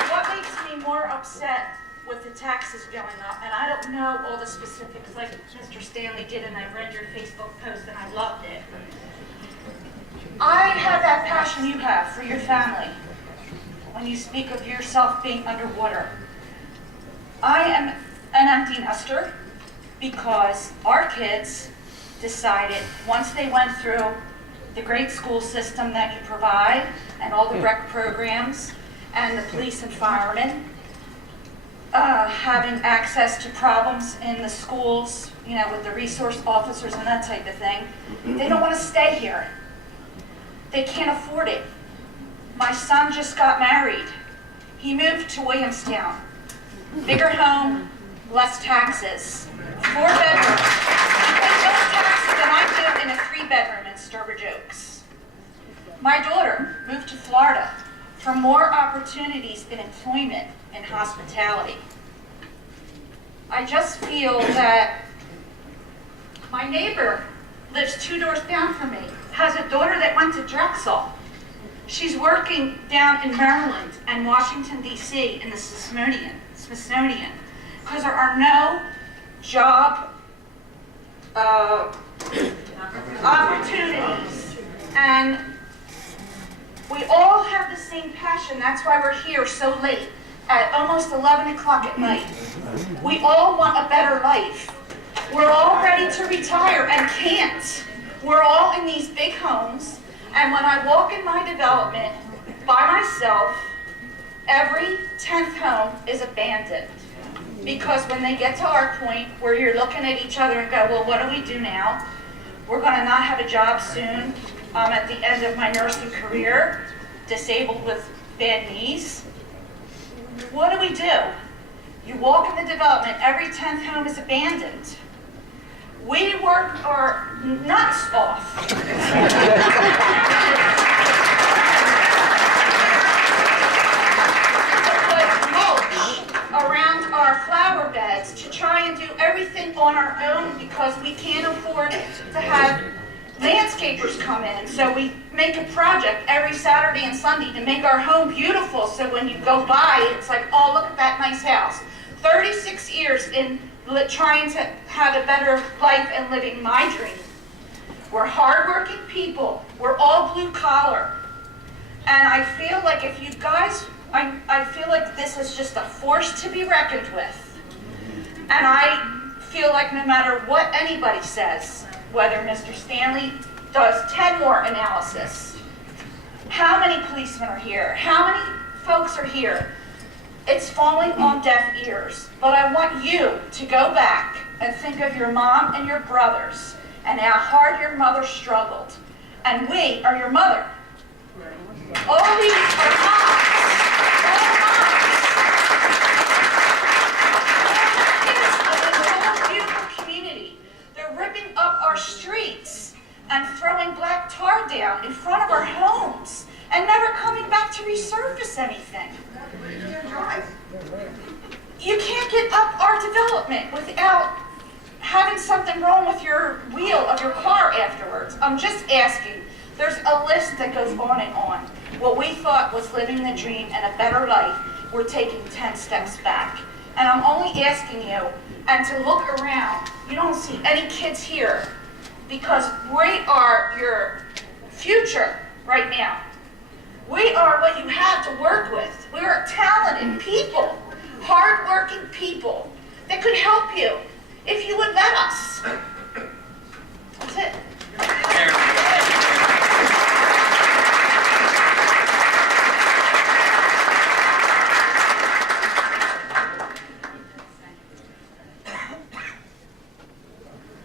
What makes me more upset with the taxes going up, and I don't know all the specifics like Mr. Stanley did, and I read your Facebook post and I loved it. I have that passion you have for your family when you speak of yourself being underwater. I am an empty nester because our kids decided once they went through the great school system that you provide and all the rec programs and the police and firemen, having access to problems in the schools, you know, with the resource officers and that type of thing. They don't want to stay here. They can't afford it. My son just got married. He moved to Williamstown. Bigger home, less taxes. 4 bedrooms. He pays less taxes than I do in a 3-bedroom in Sturbridge Oaks. My daughter moved to Florida for more opportunities in employment and hospitality. I just feel that my neighbor lives 2 doors down from me, has a daughter that went to Drexel. She's working down in Maryland and Washington, D.C. in the Smithsonian, because there are no job opportunities. And we all have the same passion. That's why we're here so late, at almost 11 o'clock at night. We all want a better life. We're all ready to retire and can't. We're all in these big homes, and when I walk in my development by myself, every 10th home is abandoned. Because when they get to our point where you're looking at each other and go, well, what do we do now? We're going to not have a job soon. I'm at the end of my nursing career, disabled with bad knees. What do we do? You walk in the development, every 10th home is abandoned. We work our nuts off. To put mulch around our flower beds, to try and do everything on our own because we can't afford to have landscapers come in. So we make a project every Saturday and Sunday to make our home beautiful, so when you go by, it's like, oh, look at that nice house. 36 years in trying to have a better life and living my dream. We're hardworking people. We're all blue collar. And I feel like if you guys, I feel like this is just a force to be reckoned with. And I feel like no matter what anybody says, whether Mr. Stanley does 10 more analysis, how many policemen are here, how many folks are here, it's falling on deaf ears. But I want you to go back and think of your mom and your brothers and how hard your mother struggled. And we are your mother. All these are moms. All moms. Kids of this whole beautiful community. They're ripping up our streets and throwing black tar down in front of our homes and never coming back to resurface anything. You can't get up our development without having something wrong with your wheel of your car afterwards. I'm just asking. There's a list that goes on and on. What we thought was living the dream and a better life, we're taking 10 steps back. And I'm only asking you, and to look around. You don't see any kids here because we are your future right now. We are what you have to work with. We are talented people, hardworking people that could help you if you would let us. That's it.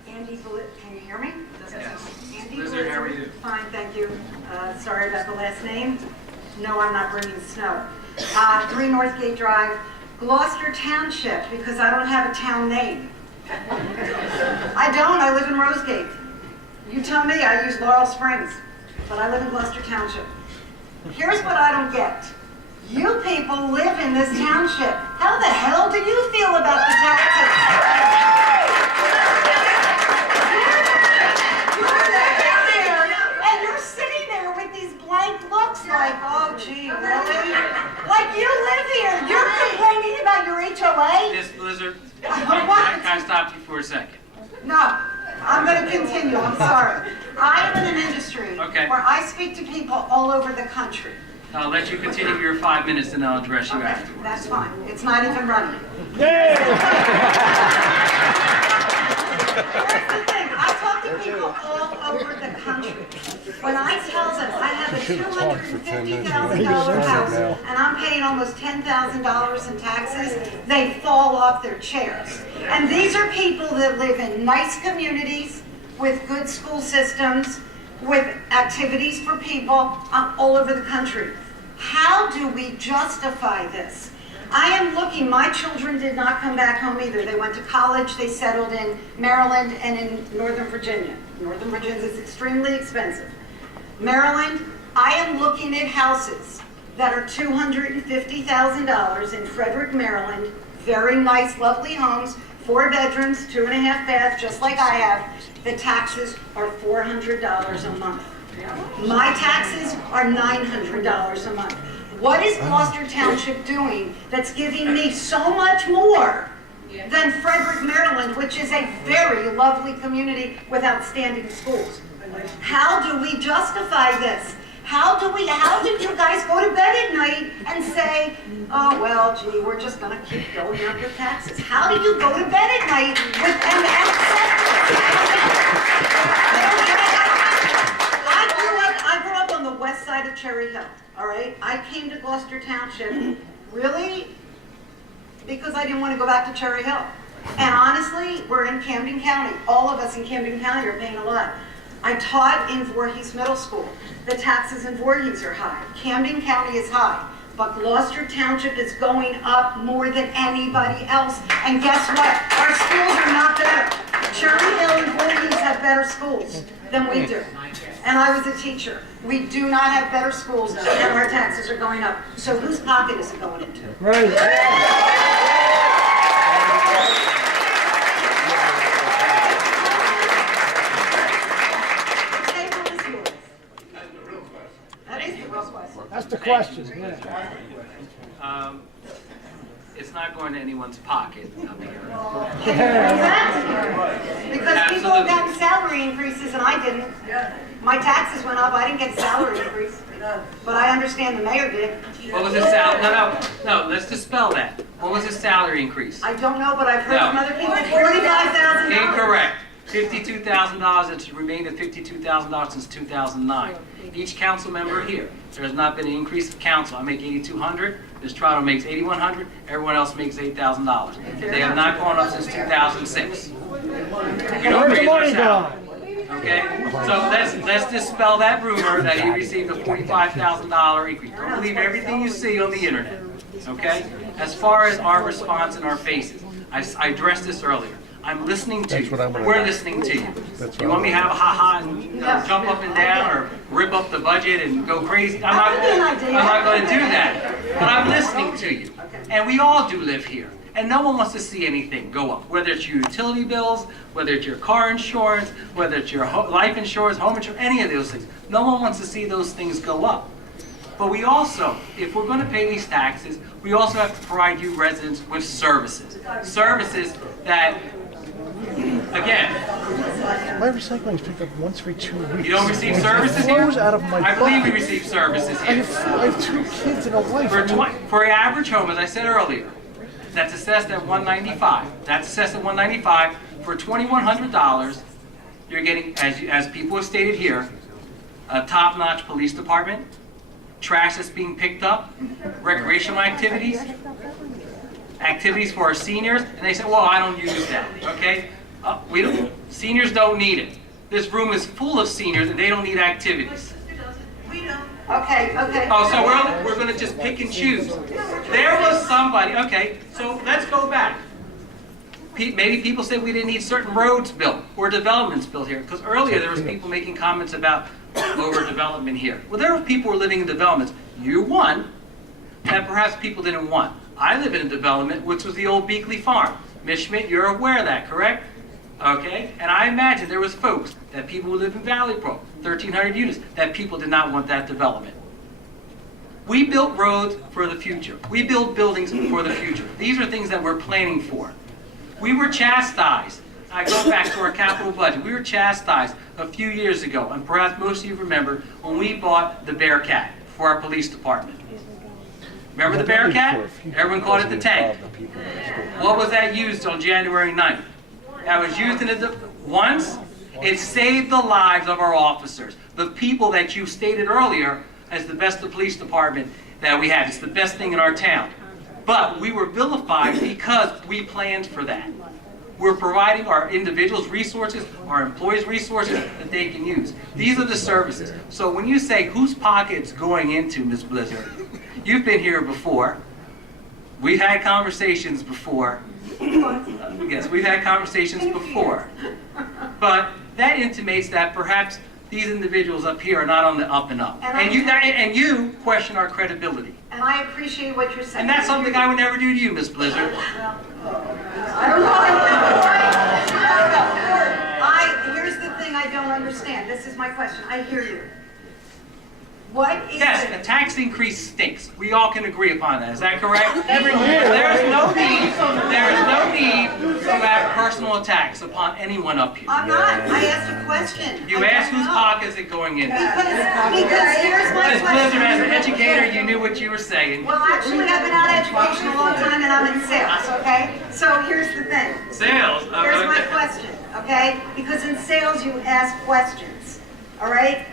Andy Bullitt, can you hear me? Yes. Andy Lizard, Bullitt. how are you? Fine, thank you. Sorry about the last name. No, I'm not bringing snow. 3 Northgate Drive, Gloucester Township, because I don't have a town name. I don't, I live in Rosegate. You tell me, I use Laurel Springs, but I live in Gloucester Township. Here's what I don't get. You people live in this township. How the hell do you feel about the taxes? And you're sitting there with these blank looks like, oh gee, really? Like you live here. You're complaining about your HOA? Miss Blizzard, What? can I stop you for a second? No, I'm going to continue. I'm sorry. I am in an industry where I speak to people all over the country. I'll let you continue your 5 minutes and I'll address you Okay, afterwards. that's fine. It's not even running. Yay! Here's the thing. I talk to people all over the country. When I tell them I have a $250,000 house and I'm paying almost $10,000 in taxes, they fall off their chairs. And these are people that live in nice communities with good school systems, with activities for people all over the country. How do we justify this? I am looking, my children did not come back home either. They went to college, they settled in Maryland and in Northern Virginia. Northern Virginia is extremely expensive. Maryland, I am looking at houses that are $250,000 in Frederick, Maryland. Very nice, lovely homes, 4 bedrooms, 2.5 baths, just like I have. The taxes are $400 a month. My taxes are $900 a month. What is Gloucester Township doing that's giving me so much more than Frederick, Maryland, which is a very lovely community with outstanding schools? How do we justify this? How did you guys go to bed at night and say, oh, well, gee, we're just going to keep going up with taxes? How do you go to bed at night with and accept I grew up on the west side of Cherry Hill, all right? I came to Gloucester Township really because I didn't want to go back to Cherry Hill. And honestly, we're in Camden County. All of us in Camden County are paying a lot. I taught in Voorhees Middle School. The taxes in Voorhees are high. Camden County is high. But Gloucester Township is going up more than anybody else. And guess what? Our schools are not better. Cherry Hill and Voorhees have better schools than we do. And I was a teacher. We do not have better schools, and our taxes are going up. So whose pocket is it going into? Right. That's the question. It's not going to anyone's pocket up here. Exactly. Because people have gotten salary increases and I didn't. My taxes went up, I didn't get a salary increase. But I understand the mayor did. What was his salary? No, let's dispel that. What was his salary increase? I don't know, but I've heard from other people, $45,000. Incorrect. $52,000. It's remained at $52,000 since 2009. Each council member here, there has not been an increase of council. I make $8,200. Ms. Trotto makes $8,100. Everyone else makes $8,000. They have not gone up since 2006. You don't raise our salary. Okay, so let's dispel that rumor that he received a $45,000 increase. Don't believe everything you see on the internet. Okay, as far as our response and our faces, I addressed this earlier. I'm listening to you. We're listening to you. You want me to have a ha-ha and jump up and down or rip up the budget and go crazy? I'm not going to do that. But I'm listening to you. And we all do live here. And no one wants to see anything go up, whether it's your utility bills, whether it's your car insurance, whether it's your life insurance, home insurance, any of those things. No one wants to see those things go up. But we also, if we're going to pay these taxes, we also have to provide you residents with services. Services that, again, my recycling is picked up once every 2 weeks. You don't receive services here? Out of my I believe we receive services here. I have 2 kids and a wife. For an average home, as I said earlier, that's assessed at $195. That's assessed at $195. For $2,100, you're getting, as people have stated here, a top-notch police department, trash that's being picked up, recreational activities, activities for our seniors, and they say, well, I don't use that, okay? Seniors don't need it. This room is full of seniors and they don't need activities. We don't. Okay. Oh, so we're going to just pick and choose. There was somebody, okay, so let's go back. Maybe people said we didn't need certain roads built or developments built here, because earlier there was people making comments about overdevelopment here. Well, there were people who were living in developments. You won, that perhaps people didn't want. I live in a development, which was the old Beakley Farm. Ms. Schmidt, you're aware of that, correct? Okay, and I imagine there was folks, that people who live in Valley Brook, 1,300 units, that people did not want that development. We built roads for the future. We build buildings for the future. These are things that we're planning for. We were chastised. I go back to our capital budget. We were chastised a few years ago, and perhaps most of you remember, when we bought the Bearcat for our police department. Remember the Bearcat? Everyone called it the tank. What was that used on January 9th? That was used once. It saved the lives of our officers. the people that you stated earlier as the best police department that we have. It's the best thing in our town. But we were vilified because we planned for that. We're providing our individuals resources, our employees resources that they can use. These are the services. So when you say whose pocket's going into, Ms. Blizzard, you've been here before. We've had conversations before. Yes, we've had conversations before. But that intimates that perhaps these individuals up here are not on the up and up. And you question our credibility. And I appreciate what you're saying. And that's something I would never do to you, Ms. Blizzard. I don't know. Here's the thing I don't understand. This is my question. I hear you. What is yes, it? a tax increase stinks. We all can agree upon that. Is that correct? There's no need to have personal attacks upon anyone up here. I'm not. I asked a question. You asked whose pocket is it going into. Because here's my Ms. question. Blizzard, as an educator, you knew what you were saying. Well, actually, I've been out of education a long time and I'm in sales, okay? So here's the thing. Sales? Here's my question, okay? Because in sales, you ask questions, all right?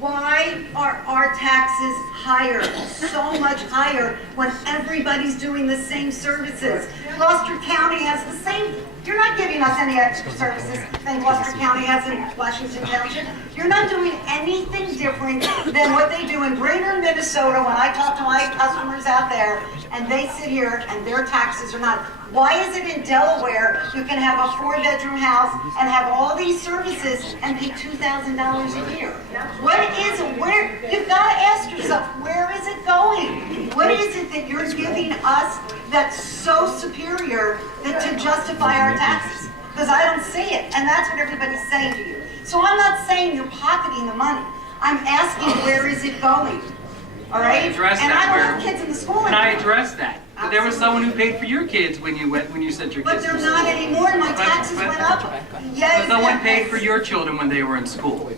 Why are our taxes higher, so much higher, when everybody's doing the same services? Gloucester County has the same, you're not giving us any extra services than Gloucester County has in Washington Township. You're not doing anything different than what they do in Brainerd, Minnesota, when I talk to my customers out there, and they sit here and their taxes are not. Why is it in Delaware you can have a 4-bedroom house and have all these services and pay $2,000 a year? What is it? Where? You've got to ask yourself, where is it going? What is it that you're giving us that's so superior that to justify our taxes? Because I don't see it, and that's what everybody's saying to you. So I'm not saying you're pocketing the money. I'm asking, where is it going? All right? And I don't have kids in the school anymore. Can I address that? But there was someone who paid for your kids when you sent your kids to school. But they're not anymore, and my taxes went up. Yes. But no one paid for your children when they were in school.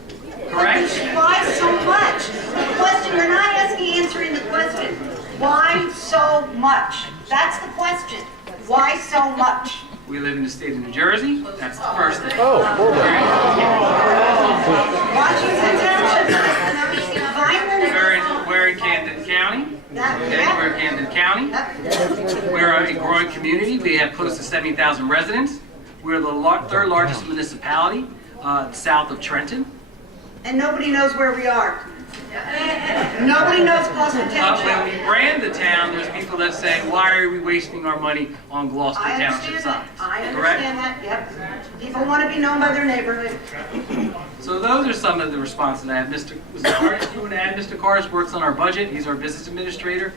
Correct? Why so much? The question, you're not answering the question. Why so much? That's the question. Why so much? We live in the state of New Jersey. That's the first thing. Washington Township. We're in Camden County. Okay, we're in Camden County. We're a growing community. We have close to 70,000 residents. We're the third largest municipality south of Trenton. And nobody knows where we are. Nobody knows Gloucester Township. When we brand the town, there's people that say, why are we wasting our money on Gloucester Township signs? I understand that, yep. People want to be known by their neighborhood. So those are some of the responses I have. Mr. Carr, you want to add? Mr. Carr works on our budget. He's our business administrator.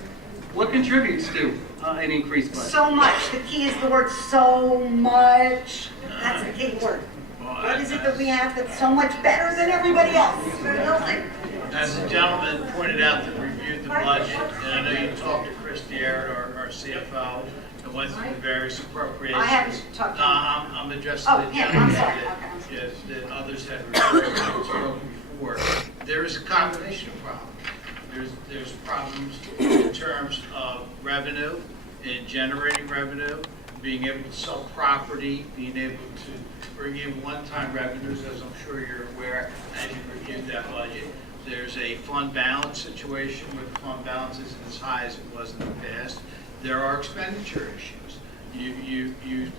What contributes to an increased budget? So much. The key is the word so much. That's the key word. What is it that we have that's so much better than everybody else? As the gentleman pointed out that reviewed the budget, and I know you talked to Chris Dier, our CFO, and went through the various appropriations. I haven't talked to him. I'm addressing the gentleman that others had referred before. There is a combination of problems. There's problems in terms of revenue, in generating revenue, being able to sell property, being able to bring in one-time revenues, as I'm sure you're aware, as you reviewed that budget. There's a fund balance situation where the fund balance isn't as high as it was in the past. There are expenditure issues. You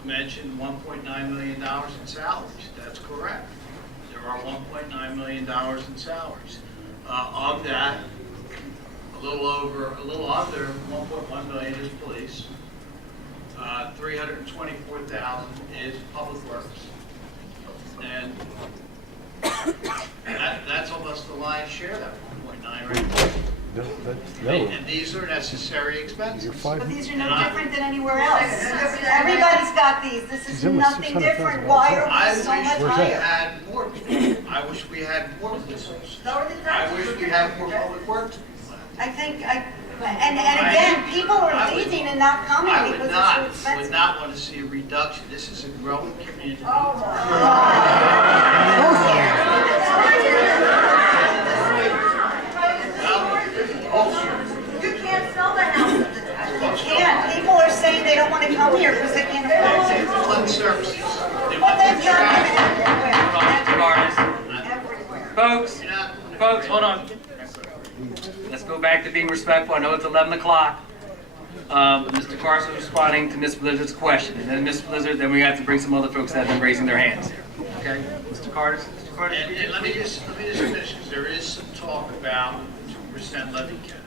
mentioned $1.9 million in salaries. That's correct. There are $1.9 million in salaries. Of that, a little under 1.1 million is police. 324,000 is public works. And that's almost the lion's share, that 1.9 right there. And these are necessary expenses. But these are no different than anywhere else. Everybody's got these. This is nothing different. Why are we so much higher? I wish we had more police. I wish we had more public works. And again, people are leaving and not coming because it's too expensive. I would not want to see a reduction. This is a growing community. Oh my God. You can't sell the house. You can't. People are saying they don't want to come here because they can't afford it. They want services. Well, they've done it everywhere. Folks, You're not folks, hold on. Let's go back to being respectful. I know it's 11 o'clock. Mr. Carson's responding to Ms. Blizzard's question, and then Ms. Blizzard, then we have to bring some other folks that have been raising their hands. Okay, Mr. Carter? Mr. Carter? And let me just finish, because there is some talk about 2% levy cap.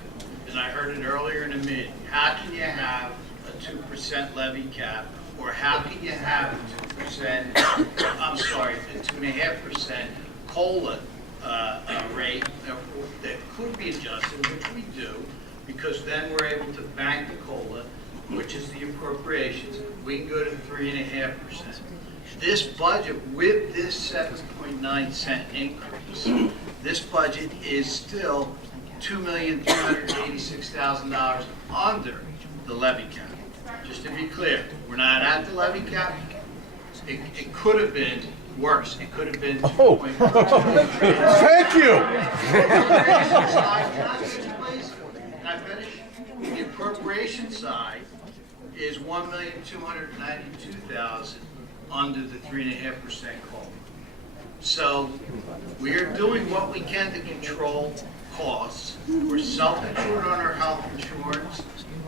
And I heard it earlier in the meeting. How can you have a 2% levy cap, or how can you have a 2.5% COLA rate that could be adjusted, which we do, because then we're able to bank the COLA, which is the appropriations. We can go to 3.5%. This budget, with this 7.9-cent increase, this budget is still $2,386,000 under the levy cap. Just to be clear, we're not at the levy cap. It could have been worse. It could have been. Oh, thank you. Can I finish? The appropriation side is $1,292,000 under the 3.5% COLA. So we are doing what we can to control costs. We're self-insured on our health insurance.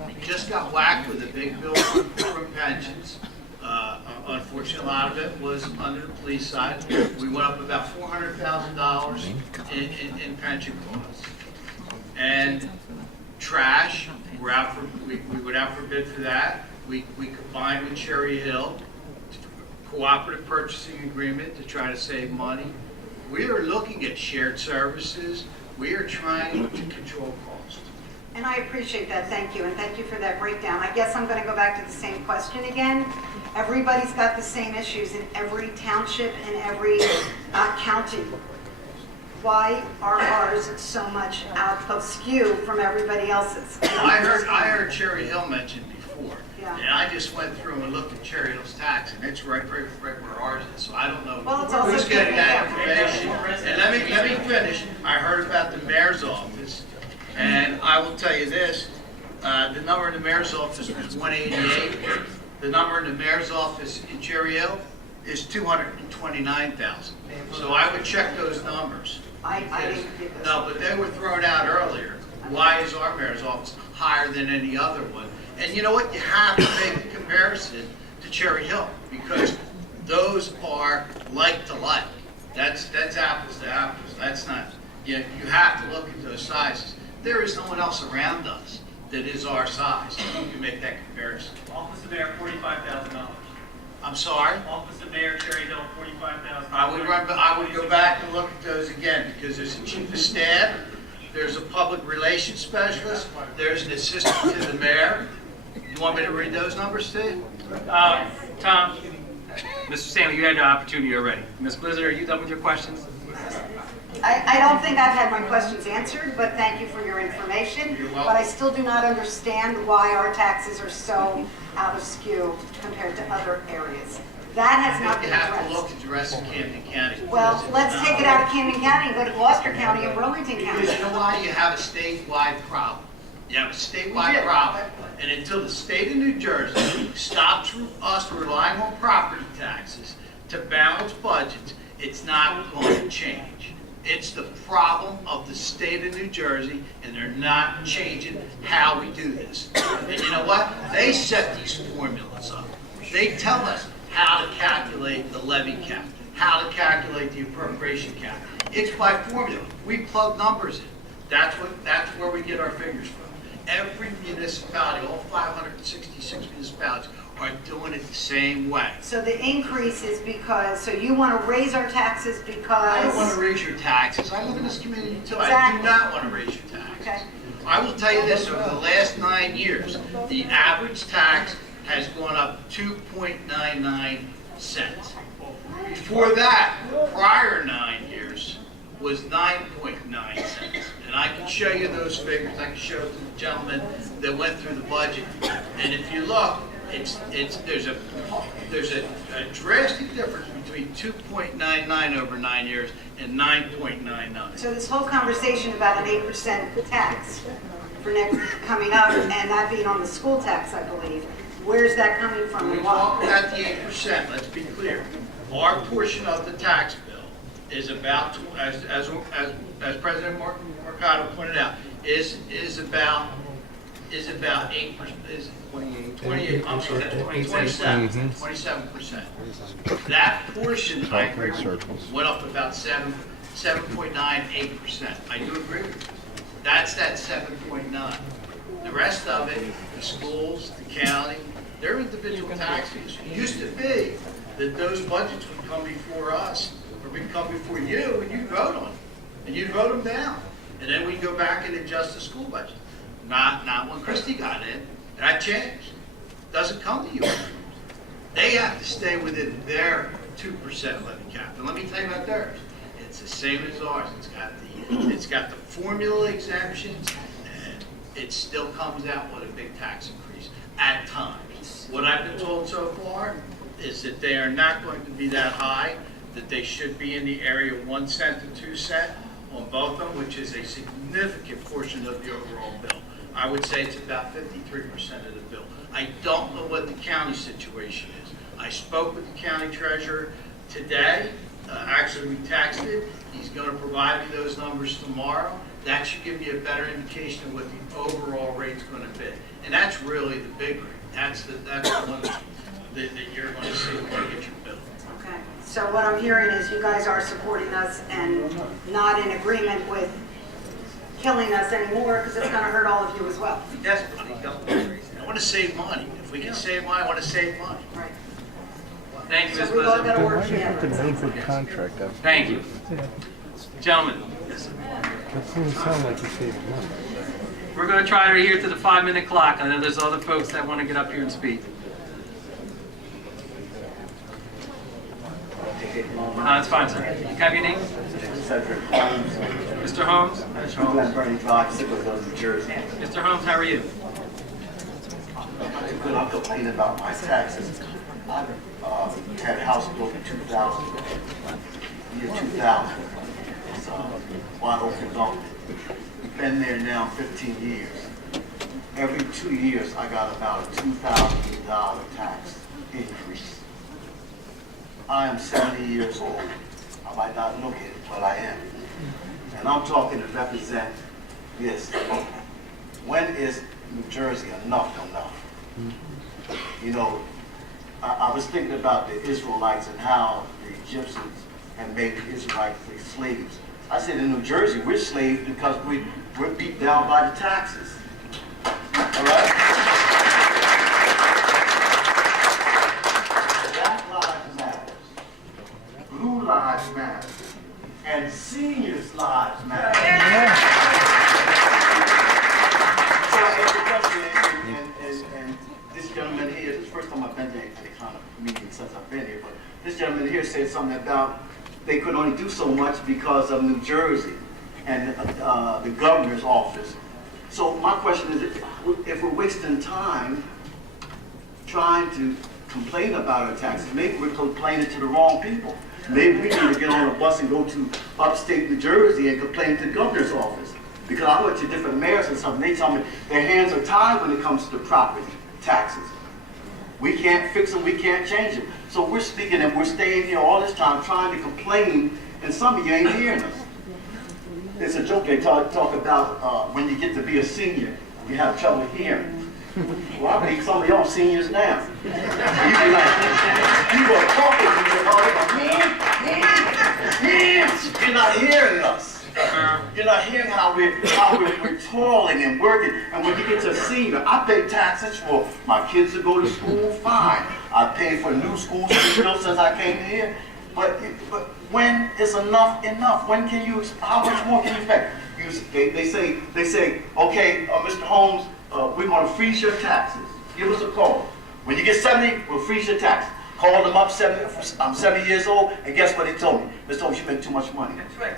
We just got whacked with a big bill from pensions. Unfortunately, a lot of it was under the police side. We went up about $400,000 in pension costs. And trash, we went out for bid for that. We combined with Cherry Hill, cooperative purchasing agreement to try to save money. We are looking at shared services. We are trying to control costs. And I appreciate that, thank you, and thank you for that breakdown. I guess I'm going to go back to the same question again. Everybody's got the same issues in every township and every county. Why are ours so much out of skew from everybody else's? I heard Cherry Hill mentioned before, Yeah. and I just went through and looked at Cherry Hill's tax, and it's right where ours is. So I don't know who's getting that information. And let me finish. I heard about the mayor's office, and I will tell you this: the number in the mayor's office was 188. The number in the mayor's office in Cherry Hill is 229,000. So I would check those numbers. I didn't get those. No, but they were thrown out earlier. Why is our mayor's office higher than any other one? And you know what? You have to make a comparison to Cherry Hill, because those are like to like. That's apples to apples. That's not. You have to look at those sizes. There is no one else around us that is our size. You can make that comparison. Office of Mayor, $45,000. I'm sorry? Office of Mayor, Cherry Hill, $45,000. I would go back and look at those again, because there's a chief of staff, there's a public relations specialist, there's an assistant to the mayor. You want me to read those numbers to you? Tom, Mr. Stanley, you had your opportunity already. Ms. Blizzard, are you done with your questions? I don't think I've had my questions answered, but thank you for your information. You're welcome. But I still do not understand why our taxes are so out of skew compared to other areas. That has not been You have to addressed. look at the rest of Camden County. Well, let's take it out of Camden County and go to Gloucester County and Burlington County. Because you know why? You have a statewide problem. You have a statewide problem. And until the state of New Jersey stops us relying on property taxes to balance budgets, it's not going to change. It's the problem of the state of New Jersey, and they're not changing how we do this. And you know what? They set these formulas up. They tell us how to calculate the levy cap, how to calculate the appropriation cap. It's by formula. We plug numbers in. That's where we get our figures from. Every municipality, all 566 municipalities, are doing it the same way. So the increase is because, so you want to raise our taxes because? I don't want to raise your taxes. I live in this community too. Exactly. I do not want to raise your taxes. Okay. I will tell you this, over the last 9 years, the average tax has gone up 2.99 cents. Before that, prior 9 years, was 9.9 cents. And I can show you those figures. I can show it to the gentleman that went through the budget. And if you look, there's a drastic difference between 2.99 over 9 years and 9.99. So this whole conversation about an 8% tax for next coming up, and that being on the school tax, I believe, where's that coming from We and talked why? about the 8%, let's be clear. Our portion of the tax bill is about, as President Mercado pointed out, is about 8%, is 28, I'm sorry, 27%. That portion, I agree, went up about 7.98%. I do agree with you. That's that 7.9. The rest of it, the schools, the county, their individual taxes. It used to be that those budgets would come before us, or we'd come before you, and you'd vote on them, and you'd vote them down. And then we'd go back and adjust the school budget. Not when Christie got in. That changed. Doesn't come to you. They have to stay within their 2% levy cap. And let me tell you about theirs. It's the same as ours. It's got the formula exemptions, and it still comes out with a big tax increase at times. What I've been told so far is that they are not going to be that high, that they should be in the area of 1 cent to 2 cents on both of them, which is a significant portion of the overall bill. I would say it's about 53% of the bill. I don't know what the county situation is. I spoke with the county treasurer today. Actually, we texted. He's going to provide me those numbers tomorrow. That should give me a better indication of what the overall rate's going to be. And that's really the big rate. That's the one that you're going to see when you get your bill. Okay. So what I'm hearing is you guys are supporting us and not in agreement with killing us anymore, because it's going to hurt all of you as well. Desperately don't. I want to save money. If we can save money, I want to save money. Right. Thank you, Ms. So we all got to work The together. no bid contract. Thank you. Gentlemen, That doesn't sound like you're saving money. we're going to try to adhere to the 5-minute clock. I know there's other folks that want to get up here and speak. That's fine, sir. You have your name? Cedric Holmes. Mr. Holmes? Glen Burnie Drive, Sibleyville, New Jersey. Mr. Holmes, how are you? I'm complaining about my taxes. I had a house built in 2000, year 2000. It's wide open dump. Been there now 15 years. Every 2 years, I got about a $2,000 tax increase. I am 70 years old. I might not look it, but I am. And I'm talking to represent this. When is New Jersey enough? You know, I was thinking about the Israelites and how the Egyptians had made the Israelites slaves. I said in New Jersey, we're slaves because we're beat down by the taxes. All right? Black lives matter. Blue lives matter. And seniors' lives matter. So I asked the question, and this gentleman here, this is the first time I've been to any kind of meeting since I've been here, but this gentleman here said something about they could only do so much because of New Jersey and the governor's office. So my question is, if we're wasting time trying to complain about our taxes, maybe we're complaining to the wrong people. Maybe we need to get on a bus and go to upstate New Jersey and complain to the governor's office. Because I went to different mayors and something, they tell me their hands are tied when it comes to the property taxes. We can't fix them, we can't change them. So we're speaking and we're staying here all this time trying to complain, and some of you ain't hearing us. It's a joke they talk about when you get to be a senior, you have trouble hearing. Well, I think some of y'all seniors now. You be like, people are talking to you about it, you're not hearing us. You're not hearing how we're toiling and working. And when you get to a senior, I pay taxes for my kids to go to school, fine. I pay for new schools to be built since I came here. But when is enough enough? When can you? How much more can you expect? They say, okay, Mr. Holmes, we're going to freeze your taxes. Give us a call. When you get 70, we'll freeze your taxes. Called them up, I'm 70 years old, and guess what they told me? Mr. Holmes, you make too much money. That's right.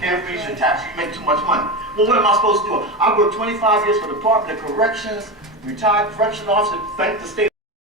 Can't freeze your taxes, you make too much money. Well, what am I supposed to do? I worked 25 years for the Department of Corrections, retired correction officer, thank the state.